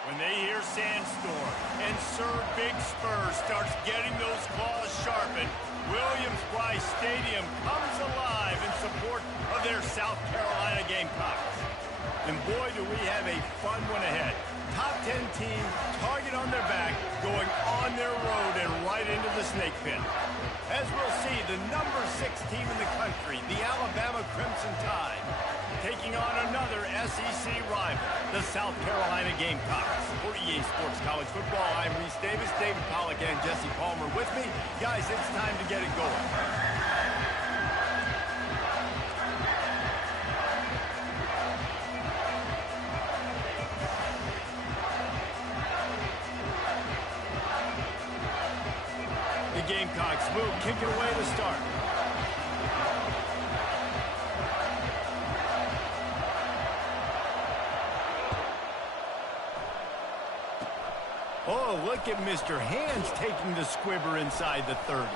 When they hear Sandstorm and Sir Big Spur starts getting those claws sharpened, Williams-Brice Stadium comes alive in support of their South Carolina Gamecocks. And boy, do we have a fun one ahead. Top 10 team, target on their back, going on their road and right into the snake pit. As we'll see, the number 6 team in the country, the Alabama Crimson Tide, taking on another SEC rival, the South Carolina Gamecocks. For EA Sports College Football, I'm Reese Davis, David Pollack, and Jesse Palmer with me. Guys, it's time to get it going. The Gamecocks will kick it away to start. Oh, look at Mr. Hands taking the squibber inside the 30.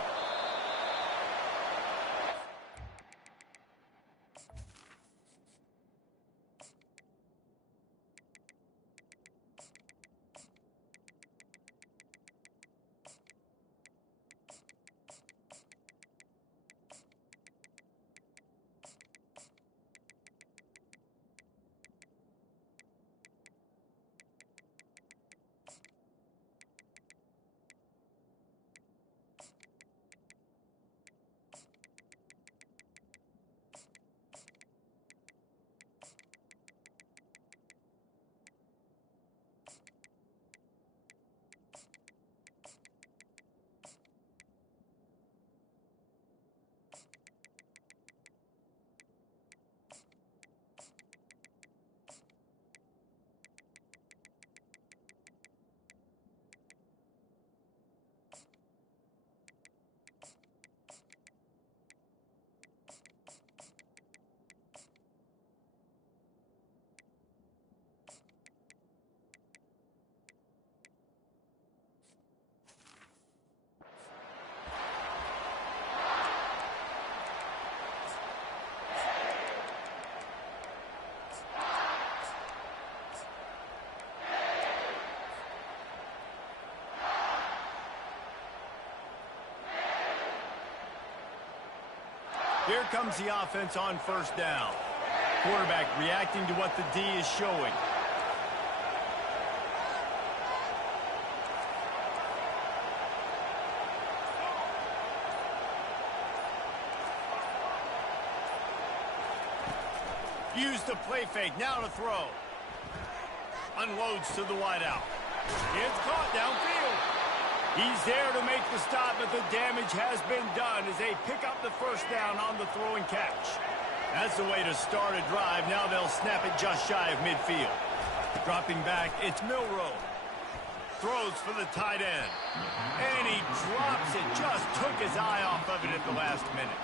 Here comes the offense on first down. Quarterback reacting to what the D is showing. Use the play fake, now to throw. Unloads to the wideout. It's caught downfield. He's there to make the stop, but the damage has been done as they pick up the first down on the throw and catch. That's the way to start a drive. Now they'll snap it just shy of midfield. Dropping back, it's Milroe. Throws for the tight end. And he drops it. Just took his eye off of it at the last minute.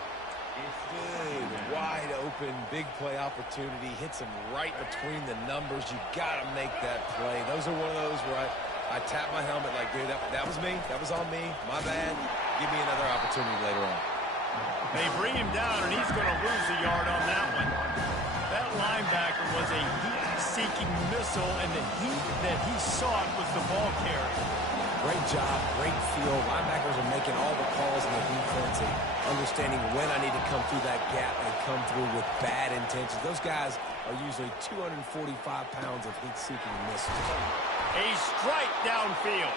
Good, wide open, big play opportunity. Hits him right between the numbers. You got to make that play. Those are one of those where I tap my helmet like, dude, that was me. That was on me. My bad. Give me another opportunity later on. They bring him down, and he's going to lose a yard on that one. That linebacker was a heat-seeking missile, and the heat that he sought was the ball carrier. Great job, great feel. Linebackers are making all the calls in the defense and understanding when I need to come through that gap and come through with bad intentions. Those guys are usually 245 pounds of heat-seeking missiles. A strike downfield.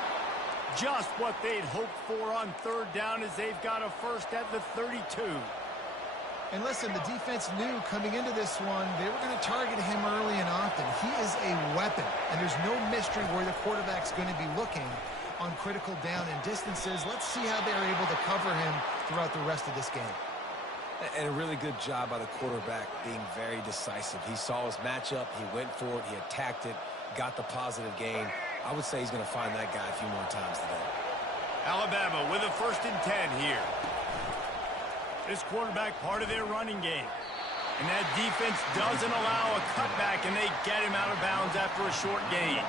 Just what they'd hoped for on third down as they've got a first at the 32. And listen, the defense knew coming into this one, they were going to target him early and often. He is a weapon, and there's no mystery where the quarterback's going to be looking on critical down and distances. Let's see how they're able to cover him throughout the rest of this game. And a really good job by the quarterback being very decisive. He saw his matchup, he went for it, he attacked it, got the positive gain. I would say he's going to find that guy a few more times today. Alabama with a 1st and 10 here. This quarterback part of their running game. And that defense doesn't allow a cutback, and they get him out of bounds after a short gain.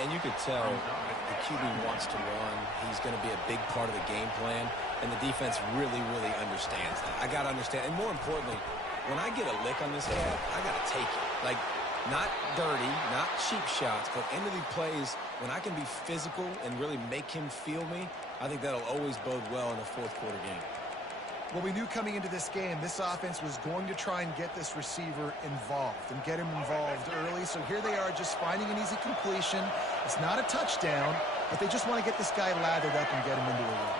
And you could tell the QB wants to run. He's going to be a big part of the game plan, and the defense really, really understands that. I got to understand, and more importantly, when I get a lick on this guy, I got to take it. Like, not dirty, not cheap shots, but end of the plays, when I can be physical and really make him feel me, I think that'll always bode well in a fourth quarter game. Well, we knew coming into this game, this offense was going to try and get this receiver involved and get him involved early. So here they are just finding an easy completion. It's not a touchdown, but they just want to get this guy lathered up and get him into a run.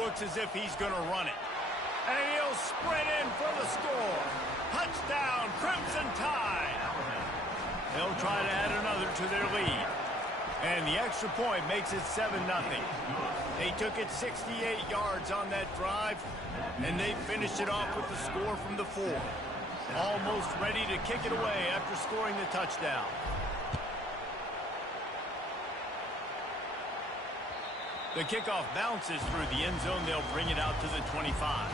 Looks as if he's going to run it. And he'll sprint in for the score. Touchdown, Crimson Tide. They'll try to add another to their lead. And the extra point makes it 7-0. They took it 68 yards on that drive, and they finished it off with the score from the 4. Almost ready to kick it away after scoring the touchdown. The kickoff bounces through the end zone. They'll bring it out to the 25.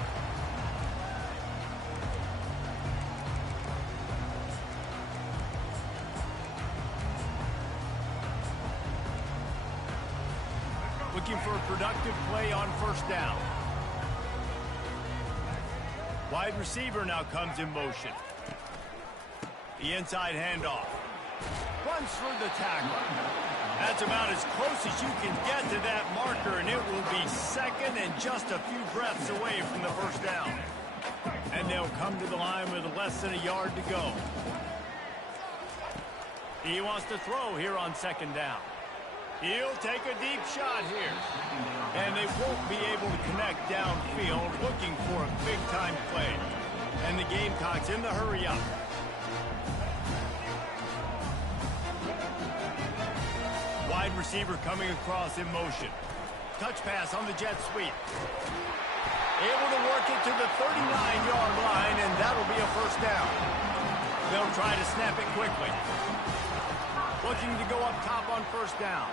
Looking for a productive play on 1st down. Wide receiver now comes in motion. The inside handoff. Runs through the tackle. That's about as close as you can get to that marker, and it will be second and just a few breaths away from the 1st down. And they'll come to the line with less than a yard to go. He wants to throw here on 2nd down. He'll take a deep shot here. And they won't be able to connect downfield, looking for a big-time play. And the Gamecocks in the hurry up. Wide receiver coming across in motion. Touch pass on the jet sweep. Able to work it to the 39-yard line, and that'll be a 1st down. They'll try to snap it quickly. Looking to go up top on 1st down.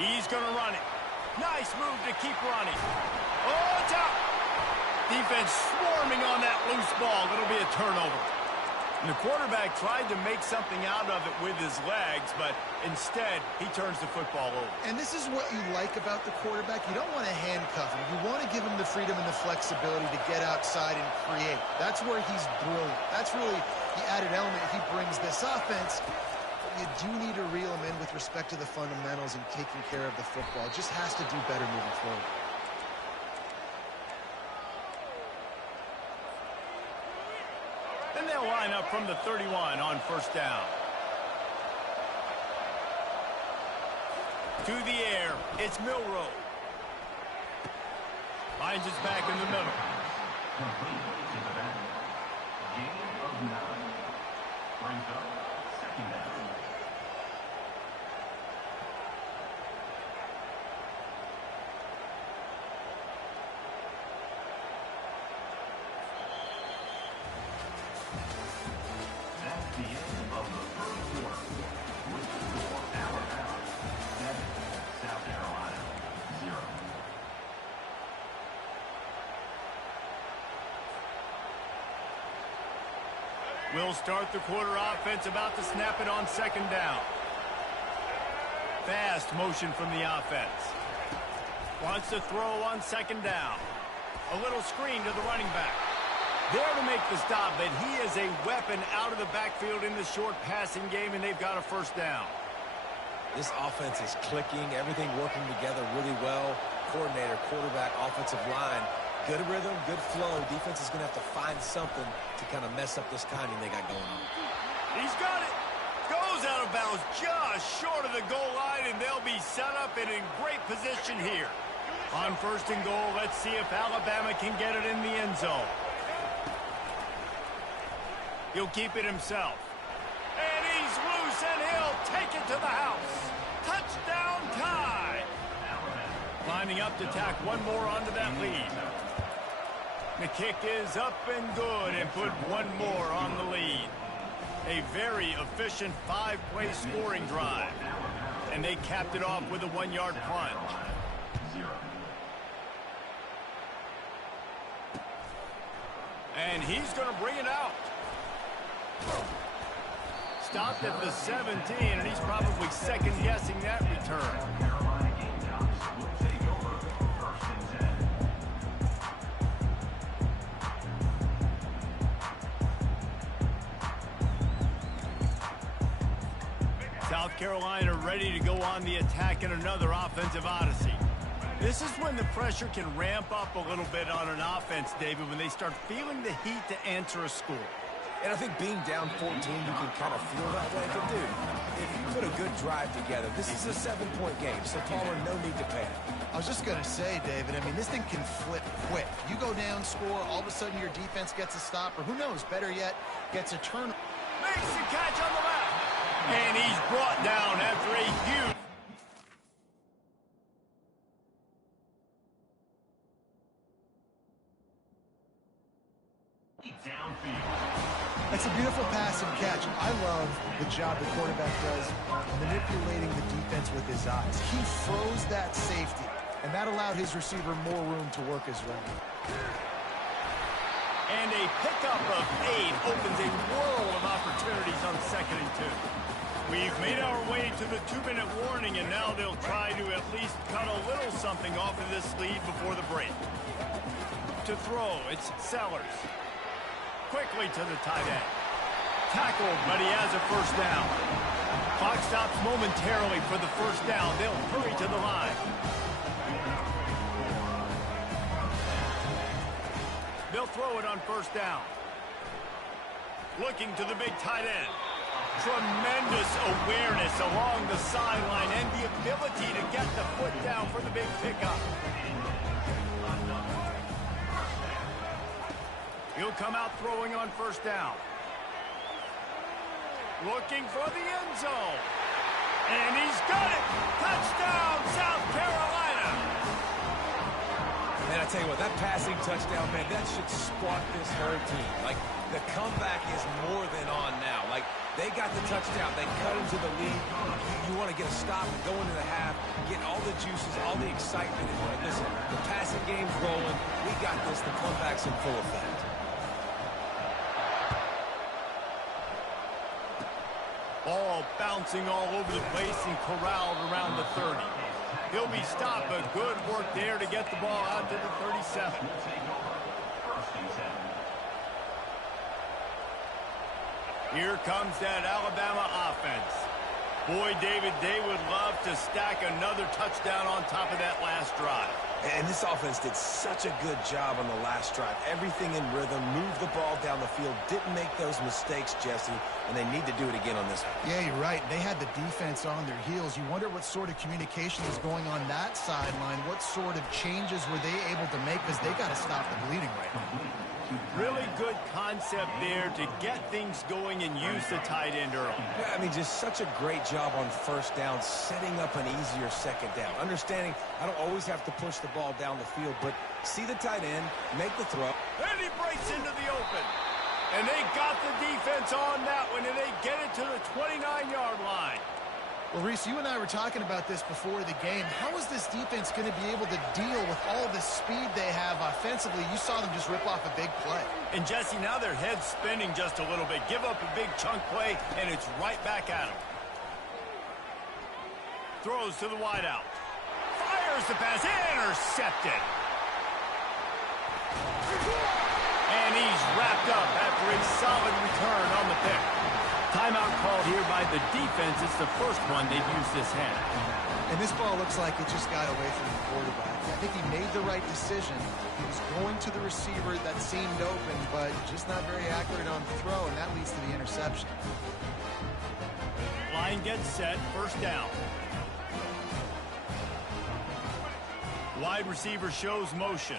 He's going to run it. Nice move to keep running. Oh, it's out. Defense swarming on that loose ball. It'll be a turnover. And the quarterback tried to make something out of it with his legs, but instead, he turns the football over. And this is what you like about the quarterback. You don't want to handcuff him. You want to give him the freedom and the flexibility to get outside and create. That's where he's brilliant. That's really the added element he brings this offense. You do need to reel him in with respect to the fundamentals and taking care of the football. Just has to do better moving forward. And they'll line up from the 31 on 1st down. To the air, it's Milroe. Finds his back in the middle. Complete to the back. Gain of 9. Brings up 2nd down. That's the end of the 1st quarter. With the score, Alabama 7, South Carolina 0. Will start the quarter offense, about to snap it on 2nd down. Fast motion from the offense. Wants to throw on 2nd down. A little screen to the running back. There to make the stop, but he is a weapon out of the backfield in the short passing game, and they've got a 1st down. This offense is clicking, everything working together really well. Coordinator, quarterback, offensive line. Good rhythm, good flow. Defense is going to have to find something to kind of mess up this timing they got going on. He's got it. Goes out of bounds just short of the goal line, and they'll be set up and in great position here. On 1st and goal, let's see if Alabama can get it in the end zone. He'll keep it himself. And he's loose, and he'll take it to the house. Touchdown tie. Lining up to tack one more onto that lead. The kick is up and good and put one more on the lead. A very efficient 5-play scoring drive. And they capped it off with a 1-yard plunge. And he's going to bring it out. Stopped at the 17, and he's probably second-guessing that return. South Carolina ready to go on the attack in another offensive odyssey. This is when the pressure can ramp up a little bit on an offense, David, when they start feeling the heat to answer a score. And I think being down 14, you can kind of feel that way. But, dude, if you put a good drive together, this is a 7-point game, so Palmer, no need to panic. I was just going to say, David, I mean, this thing can flip quick. You go down, score, all of a sudden your defense gets a stop, or who knows, better yet, gets a turn. Makes the catch on the left. And he's brought down after a huge... That's a beautiful pass and catch. I love the job the quarterback does manipulating the defense with his eyes. He froze that safety, and that allowed his receiver more room to work his route. And a pickup of 8 opens a world of opportunities on 2nd and 2. We've made our way to the 2-minute warning, and now they'll try to at least cut a little something off of this lead before the break. To throw, it's Sellers. Quickly to the tight end. Tackled, but he has a first down. Clock stops momentarily for the first down. They'll hurry to the line. They'll throw it on first down. Looking to the big tight end. Tremendous awareness along the sideline and the ability to get the foot down for the big pickup. He'll come out throwing on first down. Looking for the end zone. And he's got it. Touchdown, South Carolina. Man, I tell you what, that passing touchdown, man, that should spark this whole team. Like, the comeback is more than on now. Like, they got the touchdown. They cut into the lead. You want to get a stop and go into the half, get all the juices, all the excitement. And like, listen, the passing game's rolling. We got this. The comeback's in full effect. Ball bouncing all over the place and corralled around the 30. He'll be stopped, but good work there to get the ball out to the 37. Here comes that Alabama offense. Boy, David, they would love to stack another touchdown on top of that last drive. And this offense did such a good job on the last drive. Everything in rhythm, moved the ball down the field, didn't make those mistakes, Jesse, and they need to do it again on this one. Yeah, you're right. They had the defense on their heels. You wonder what sort of communication is going on that sideline. What sort of changes were they able to make, because they got to stop the bleeding right now. Really good concept there to get things going and use the tight end early. Yeah, I mean, just such a great job on first down, setting up an easier second down. Understanding I don't always have to push the ball down the field, but see the tight end, make the throw. And he breaks into the open. And they got the defense on that one, and they get it to the 29-yard line. Well, Reese, you and I were talking about this before the game. How is this defense going to be able to deal with all the speed they have offensively? You saw them just rip off a big play. And, Jesse, now their head's spinning just a little bit. Give up a big chunk play, and it's right back at them. Throws to the wideout. Fires the pass. Intercepted. And he's wrapped up after a solid return on the pick. Timeout called here by the defense. It's the first one they've used this half. And this ball looks like it just got away from the quarterback. I think he made the right decision. He was going to the receiver that seemed open, but just not very accurate on the throw, and that leads to the interception. Line gets set, first down. Wide receiver shows motion.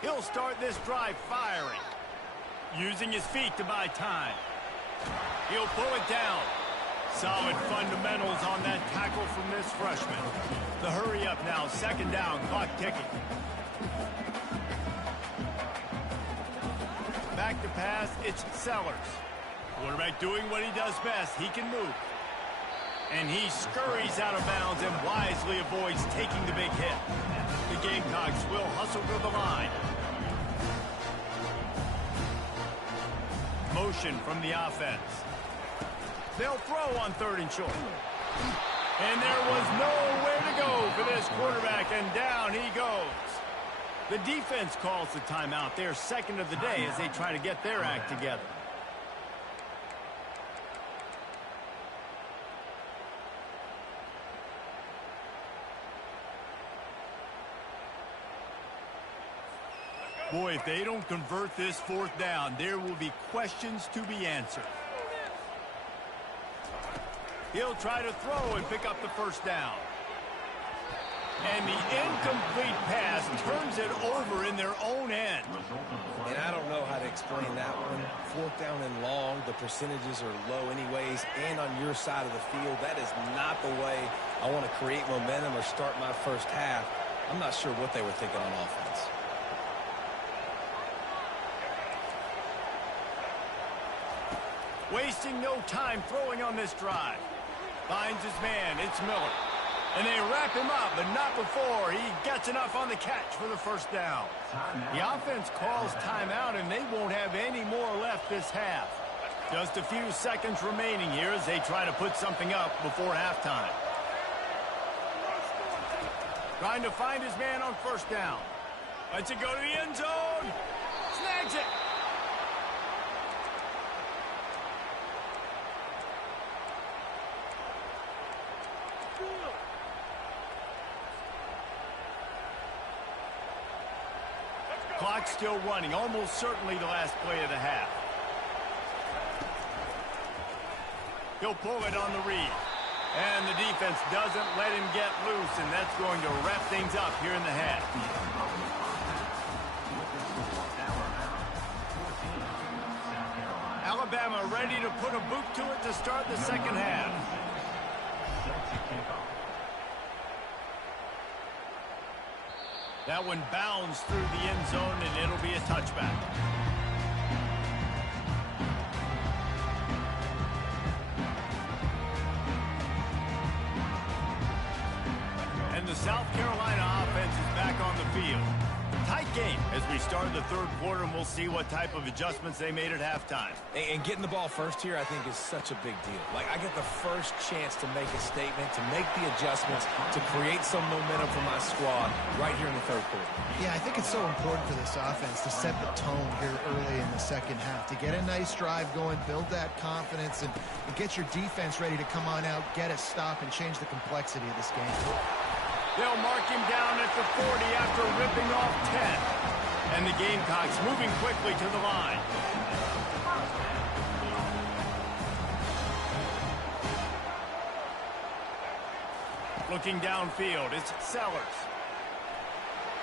He'll start this drive firing. Using his feet to buy time. He'll pull it down. Solid fundamentals on that tackle from this freshman. The hurry up now, second down, clock ticking. Back to pass, it's Sellers. Quarterback doing what he does best, he can move. And he scurries out of bounds and wisely avoids taking the big hit. The Gamecocks will hustle to the line. Motion from the offense. They'll throw on third and short. And there was nowhere to go for this quarterback, and down he goes. The defense calls the timeout. Their second of the day as they try to get their act together. Boy, if they don't convert this fourth down, there will be questions to be answered. He'll try to throw and pick up the first down. And the incomplete pass turns it over in their own end. And I don't know how to explain that one. Fourth down and long, the percentages are low anyways, and on your side of the field, that is not the way I want to create momentum or start my first half. I'm not sure what they were thinking on offense. Wasting no time throwing on this drive. Finds his man, it's Miller. And they wrap him up, but not before he gets enough on the catch for the first down. The offense calls timeout, and they won't have any more left this half. Just a few seconds remaining here as they try to put something up before halftime. Trying to find his man on first down. Lets it go to the end zone. Snags it. Clock still running, almost certainly the last play of the half. He'll pull it on the read. And the defense doesn't let him get loose, and that's going to wrap things up here in the half. Alabama ready to put a boot to it to start the second half. That one bounds through the end zone, and it'll be a touchback. And the South Carolina offense is back on the field. Tight game as we start the third quarter, and we'll see what type of adjustments they made at halftime. And getting the ball first here, I think, is such a big deal. Like, I get the first chance to make a statement, to make the adjustments, to create some momentum for my squad right here in the third quarter. Yeah, I think it's so important for this offense to set the tone here early in the second half, to get a nice drive going, build that confidence, and get your defense ready to come on out, get a stop, and change the complexity of this game. They'll mark him down at the 40 after ripping off 10. And the Gamecocks moving quickly to the line. Looking downfield, it's Sellers.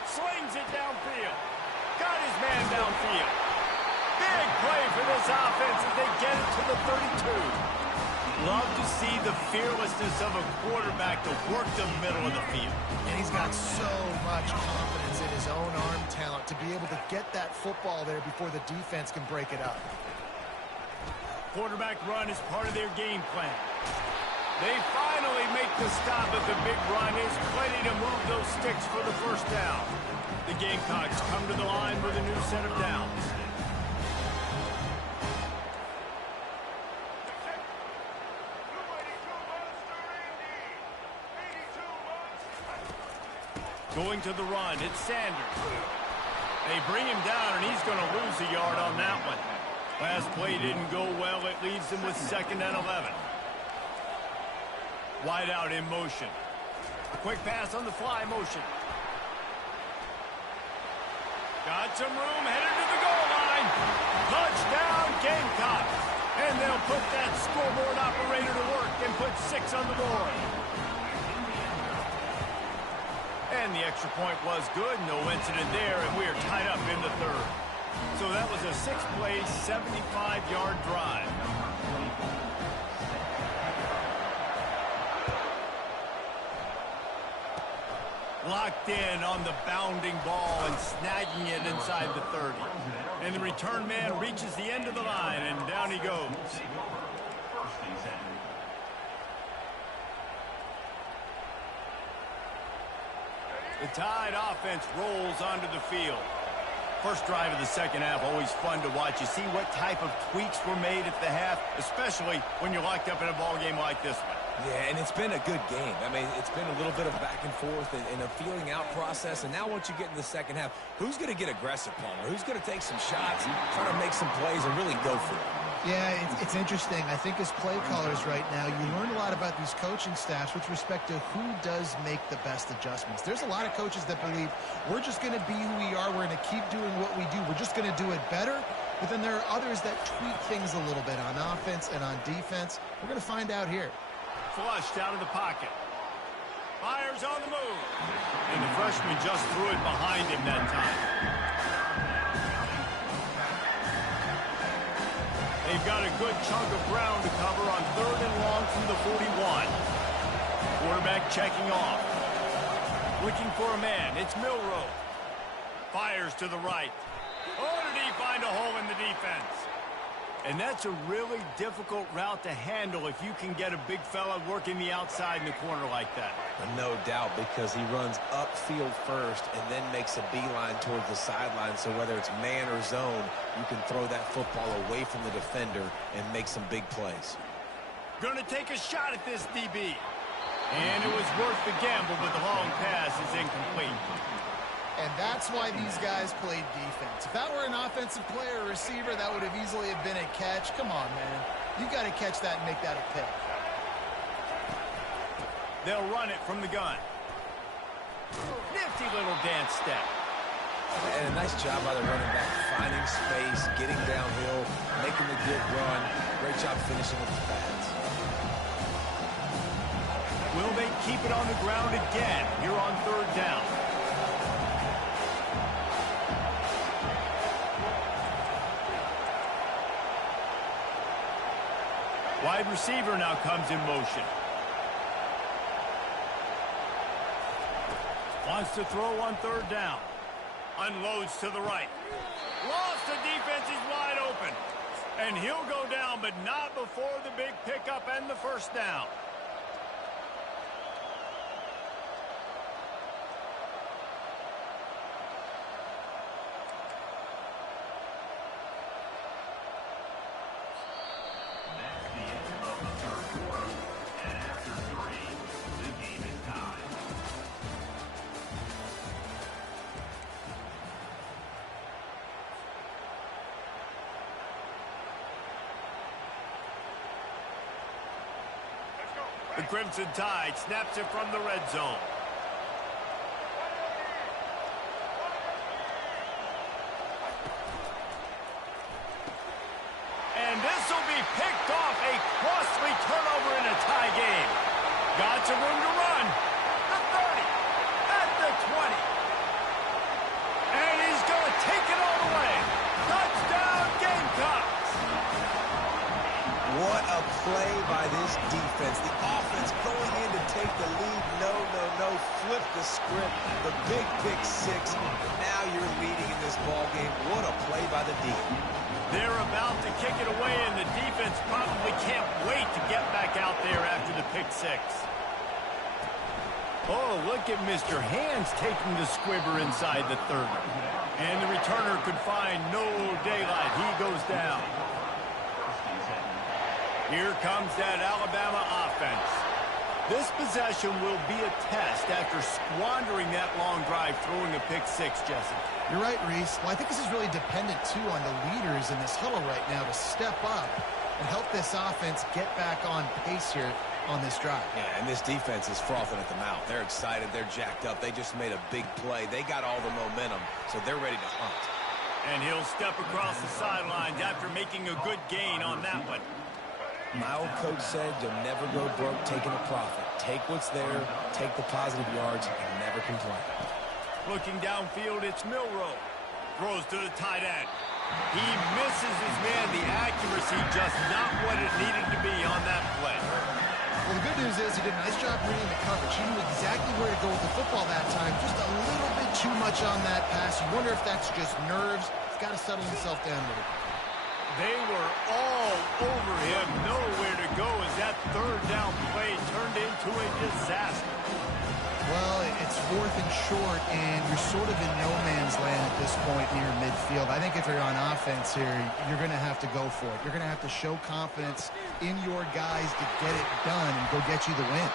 Slings it downfield. Got his man downfield. Big play for this offense as they get it to the 32. Love to see the fearlessness of a quarterback to work the middle of the field. And he's got so much confidence in his own arm talent to be able to get that football there before the defense can break it up. Quarterback run is part of their game plan. They finally make the stop at the big run. Is plenty to move those sticks for the first down. The Gamecocks come to the line with a new set of downs. Going to the run, it's Sanders. They bring him down, and he's going to lose a yard on that one. Last play didn't go well. It leaves them with 2nd and 11. Wide out in motion. Quick pass on the fly motion. Got some room, headed to the goal line. Touchdown, Gamecocks. And they'll put that scoreboard operator to work and put 6 on the board. And the extra point was good. No incident there, and we are tied up in the 3rd. So that was a 6-play, 75-yard drive. Locked in on the bounding ball and snagging it inside the 30. And the return man reaches the end of the line, and down he goes. The Tide offense rolls onto the field. First drive of the 2nd half, always fun to watch. You see what type of tweaks were made at the half, especially when you're locked up in a ball game like this one. Yeah, and it's been a good game. I mean, it's been a little bit of back and forth and a feeling out process. And now once you get in the 2nd half, who's going to get aggressive, Palmer? Who's going to take some shots, try to make some plays, and really go for it? Yeah, it's interesting. I think as play callers right now, you learn a lot about these coaching staffs with respect to who does make the best adjustments. There's a lot of coaches that believe we're just going to be who we are. We're going to keep doing what we do. We're just going to do it better. But then there are others that tweak things a little bit on offense and on defense. We're going to find out here. Flushed out of the pocket. Fires on the move. And the freshman just threw it behind him that time. They've got a good chunk of ground to cover on 3rd and long from the 41. Quarterback checking off. Looking for a man. It's Milroe. Fires to the right. Oh, did he find a hole in the defense? And that's a really difficult route to handle if you can get a big fella working the outside in the corner like that. No doubt, because he runs upfield first and then makes a beeline towards the sideline. So whether it's man or zone, you can throw that football away from the defender and make some big plays. Going to take a shot at this DB. And it was worth the gamble, but the long pass is incomplete. And that's why these guys played defense. If that were an offensive player or receiver, that would have easily have been a catch. Come on, man. You got to catch that and make that a pick. They'll run it from the gun. Nifty little dance step. And a nice job by the running back, finding space, getting downhill, making the good run. Great job finishing with the pads. Will they keep it on the ground again here on 3rd down? Wide receiver now comes in motion. Wants to throw on 3rd down. Unloads to the right. Lost, the defense is wide open. And he'll go down, but not before the big pickup and the 1st down. The Crimson Tide snaps it from the red zone. And this will be picked off. A costly turnover in a tie game. Got some room to run. The 30. At the 20. And he's going to take it all the way. Touchdown, Gamecocks. What a play by this defense. The offense going in to take the lead. No. Flip the script. The big pick 6. Now you're leading in this ball game. What a play by the D. They're about to kick it away, and the defense probably can't wait to get back out there after the pick 6. Oh, look at Mr. Hands taking the squibber inside the 30. And the returner could find no daylight. He goes down. Here comes that Alabama offense. This possession will be a test after squandering that long drive, throwing a pick six, Jesse. You're right, Reese. Well, I think this is really dependent, too, on the leaders in this huddle right now to step up and help this offense get back on pace here on this drive. Yeah, and this defense is frothing at the mouth. They're excited. They're jacked up. They just made a big play. They got all the momentum, so they're ready to hunt. And he'll step across the sidelines after making a good gain on that one. My old coach said you'll never go broke taking a profit. Take what's there, take the positive yards, and never complain. Looking downfield, it's Milroe. Throws to the tight end. He misses his man. The accuracy just not what it needed to be on that play. Well, the good news is he did a nice job reading the coverage. He knew exactly where to go with the football that time. Just a little bit too much on that pass. You wonder if that's just nerves. He's got to settle himself down a little bit. They were all over him, nowhere to go as that third down play turned into a disaster. Well, it's 4th and short, and you're sort of in no man's land at this point near midfield. I think if you're on offense here, you're going to have to go for it. You're going to have to show confidence in your guys to get it done and go get you the win.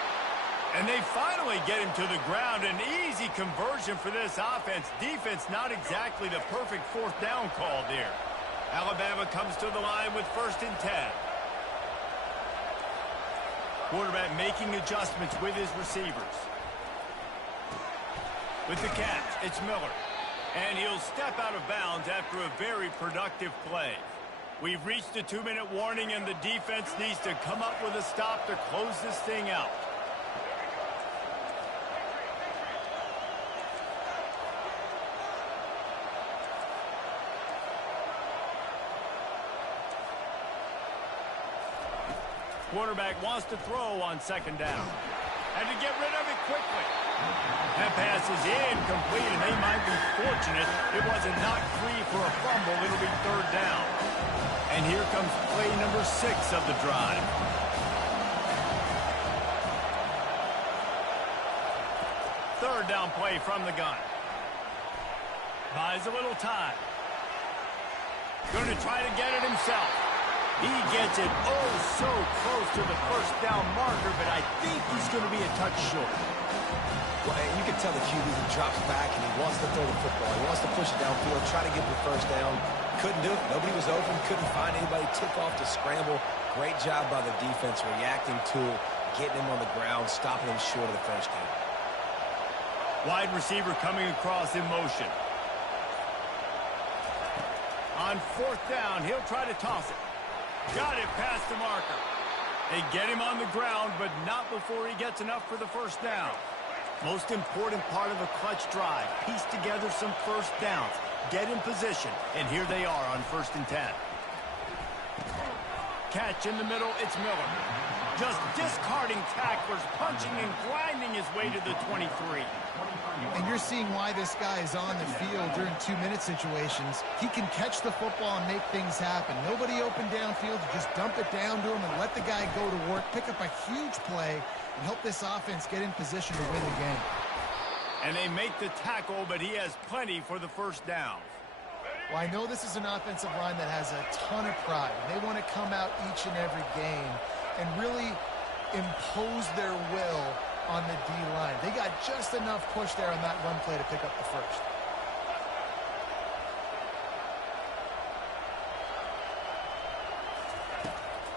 And they finally get him to the ground. An easy conversion for this offense. Defense not exactly the perfect 4th down call there. Alabama comes to the line with 1st and 10. Quarterback making adjustments with his receivers. With the catch, it's Miller. And he'll step out of bounds after a very productive play. We've reached the 2-minute warning, and the defense needs to come up with a stop to close this thing out. Quarterback wants to throw on 2nd down. And to get rid of it quickly. That pass is incomplete, and they might be fortunate it wasn't knocked free for a fumble. It'll be 3rd down. And here comes play number 6 of the drive. Third down play from the gun. Buys a little time. Going to try to get it himself. He gets it oh so close to the 1st down marker, but I think he's going to be a touch short. Well, you can tell the QB he drops back and he wants to throw the football. He wants to push it downfield, try to get the 1st down. Couldn't do it. Nobody was open. Couldn't find anybody. Tip off to scramble. Great job by the defense reacting to it, getting him on the ground, stopping him short of the 1st down. Wide receiver coming across in motion. On 4th down, he'll try to toss it. Got it past the marker. They get him on the ground, but not before he gets enough for the 1st down. Most important part of a clutch drive. Piece together some 1st downs. Get in position. And here they are on 1st and 10. Catch in the middle. It's Miller. Just discarding tacklers, punching and grinding his way to the 23. And you're seeing why this guy is on the field during 2-minute situations. He can catch the football and make things happen. Nobody open downfield. You just dump it down to him and let the guy go to work, pick up a huge play, and help this offense get in position to win the game. And they make the tackle, but he has plenty for the 1st down. Well, I know this is an offensive line that has a ton of pride. They want to come out each and every game and really impose their will on the D-line. They got just enough push there on that run play to pick up the 1st.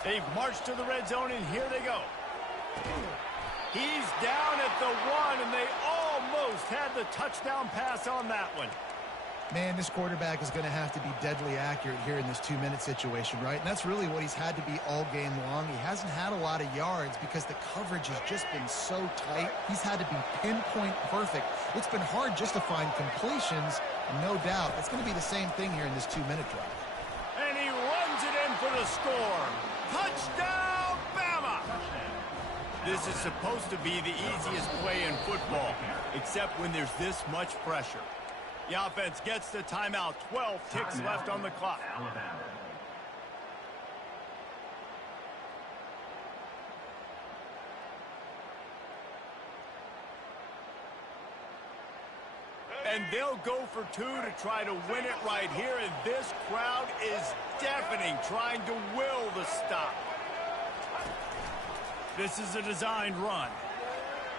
They've marched to the red zone, and here they go. He's down at the 1, and they almost had the touchdown pass on that one. Man, this quarterback is going to have to be deadly accurate here in this 2-minute situation, right? And that's really what he's had to be all game long. He hasn't had a lot of yards because the coverage has just been so tight. He's had to be pinpoint perfect. It's been hard just to find completions, and no doubt it's going to be the same thing here in this 2-minute drive. And he runs it in for the score. Touchdown, Bama! This is supposed to be the easiest play in football, except when there's this much pressure. The offense gets the timeout. 12 ticks left on the clock. And they'll go for 2 to try to win it right here. And this crowd is deafening, trying to will the stop. This is a designed run.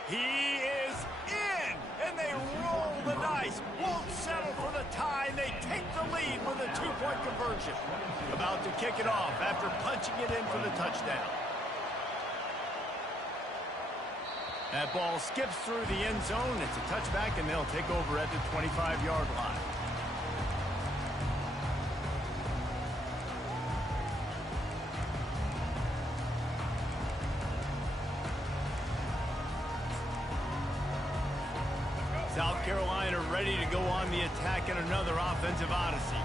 He is in, and they roll the dice. Won't settle for the tie, and they take the lead with a two-point conversion. About to kick it off after punching it in for the touchdown. That ball skips through the end zone. It's a touchback, and they'll take over at the 25-yard line. South Carolina ready to go on the attack in another offensive odyssey.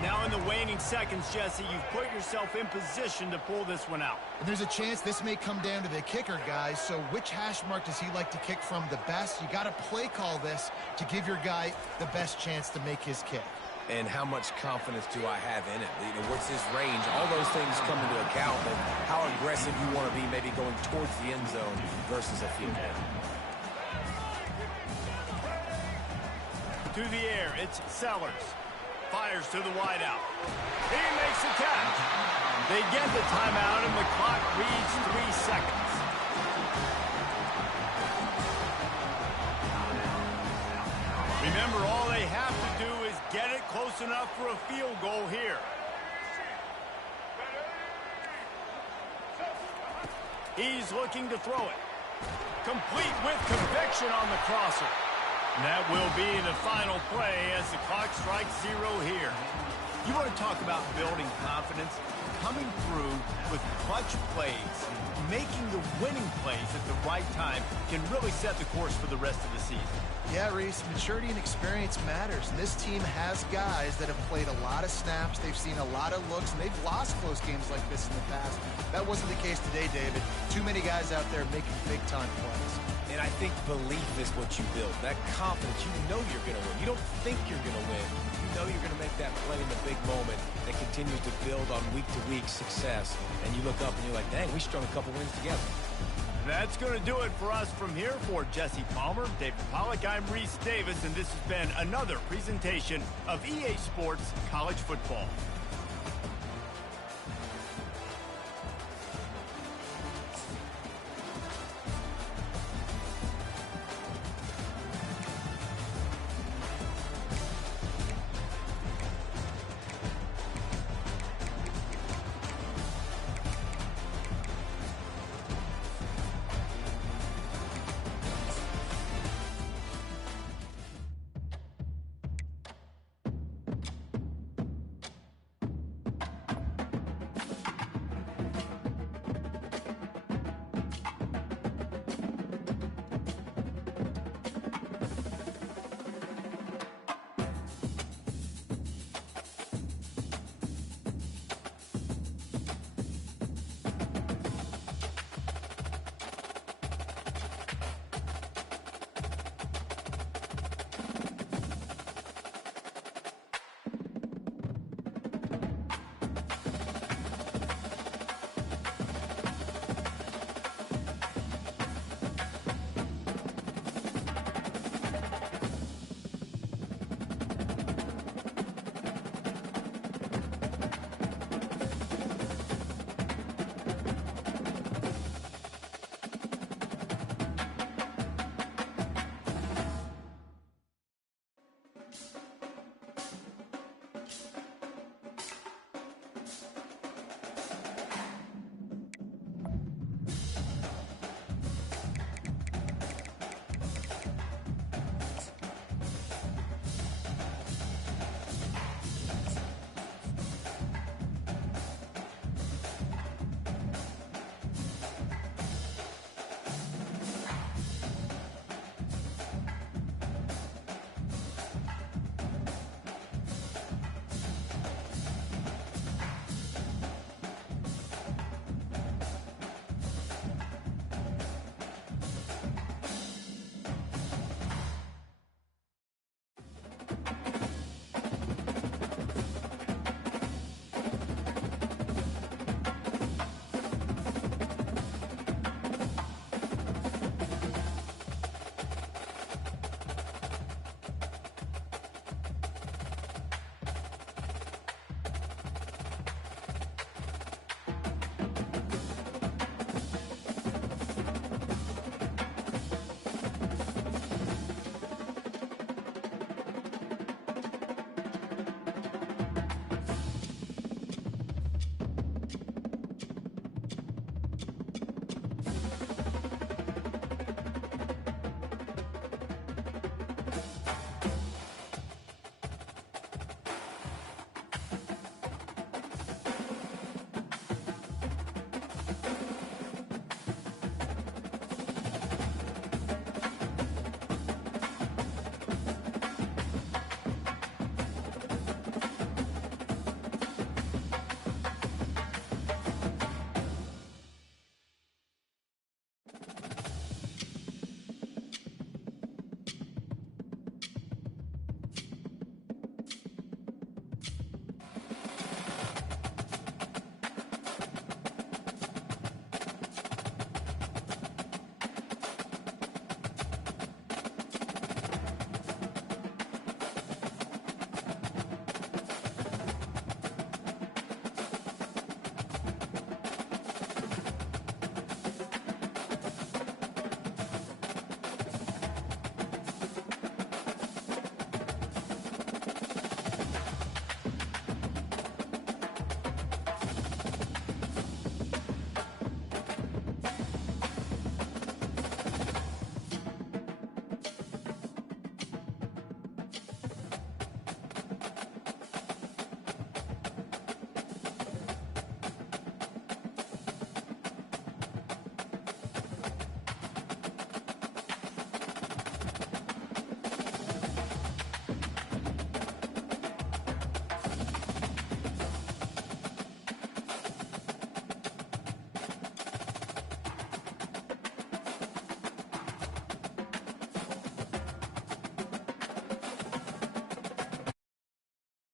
Now in the waning seconds, Jesse, you've put yourself in position to pull this one out. And there's a chance this may come down to the kicker, guys. So which hash mark does he like to kick from the best? You got to play call this to give your guy the best chance to make his kick. And how much confidence do I have in it? You know, what's his range? All those things come into account, but how aggressive you want to be maybe going towards the end zone versus a field goal. To the air, it's Sellers. Fires to the wideout. He makes the catch. They get the timeout, and the clock reads 3 seconds. Remember, all they have to do is get it close enough for a field goal here. He's looking to throw it. Complete with conviction on the crosser. And that will be the final play as the clock strikes 0 here. You want to talk about building confidence? Coming through with clutch plays, making the winning plays at the right time can really set the course for the rest of the season. Yeah, Reese, maturity and experience matters. And this team has guys that have played a lot of snaps. They've seen a lot of looks, and they've lost close games like this in the past. That wasn't the case today, David. Too many guys out there making big-time plays. And I think belief is what you build. That confidence, you know you're going to win. You don't think you're going to win. You know you're going to make that play in the big moment that continues to build on week-to-week success. And you look up and you're like, dang, we strung a couple wins together. That's going to do it for us from here. For Jesse Palmer, David Pollack, I'm Reese Davis, and this has been another presentation of EA Sports College Football.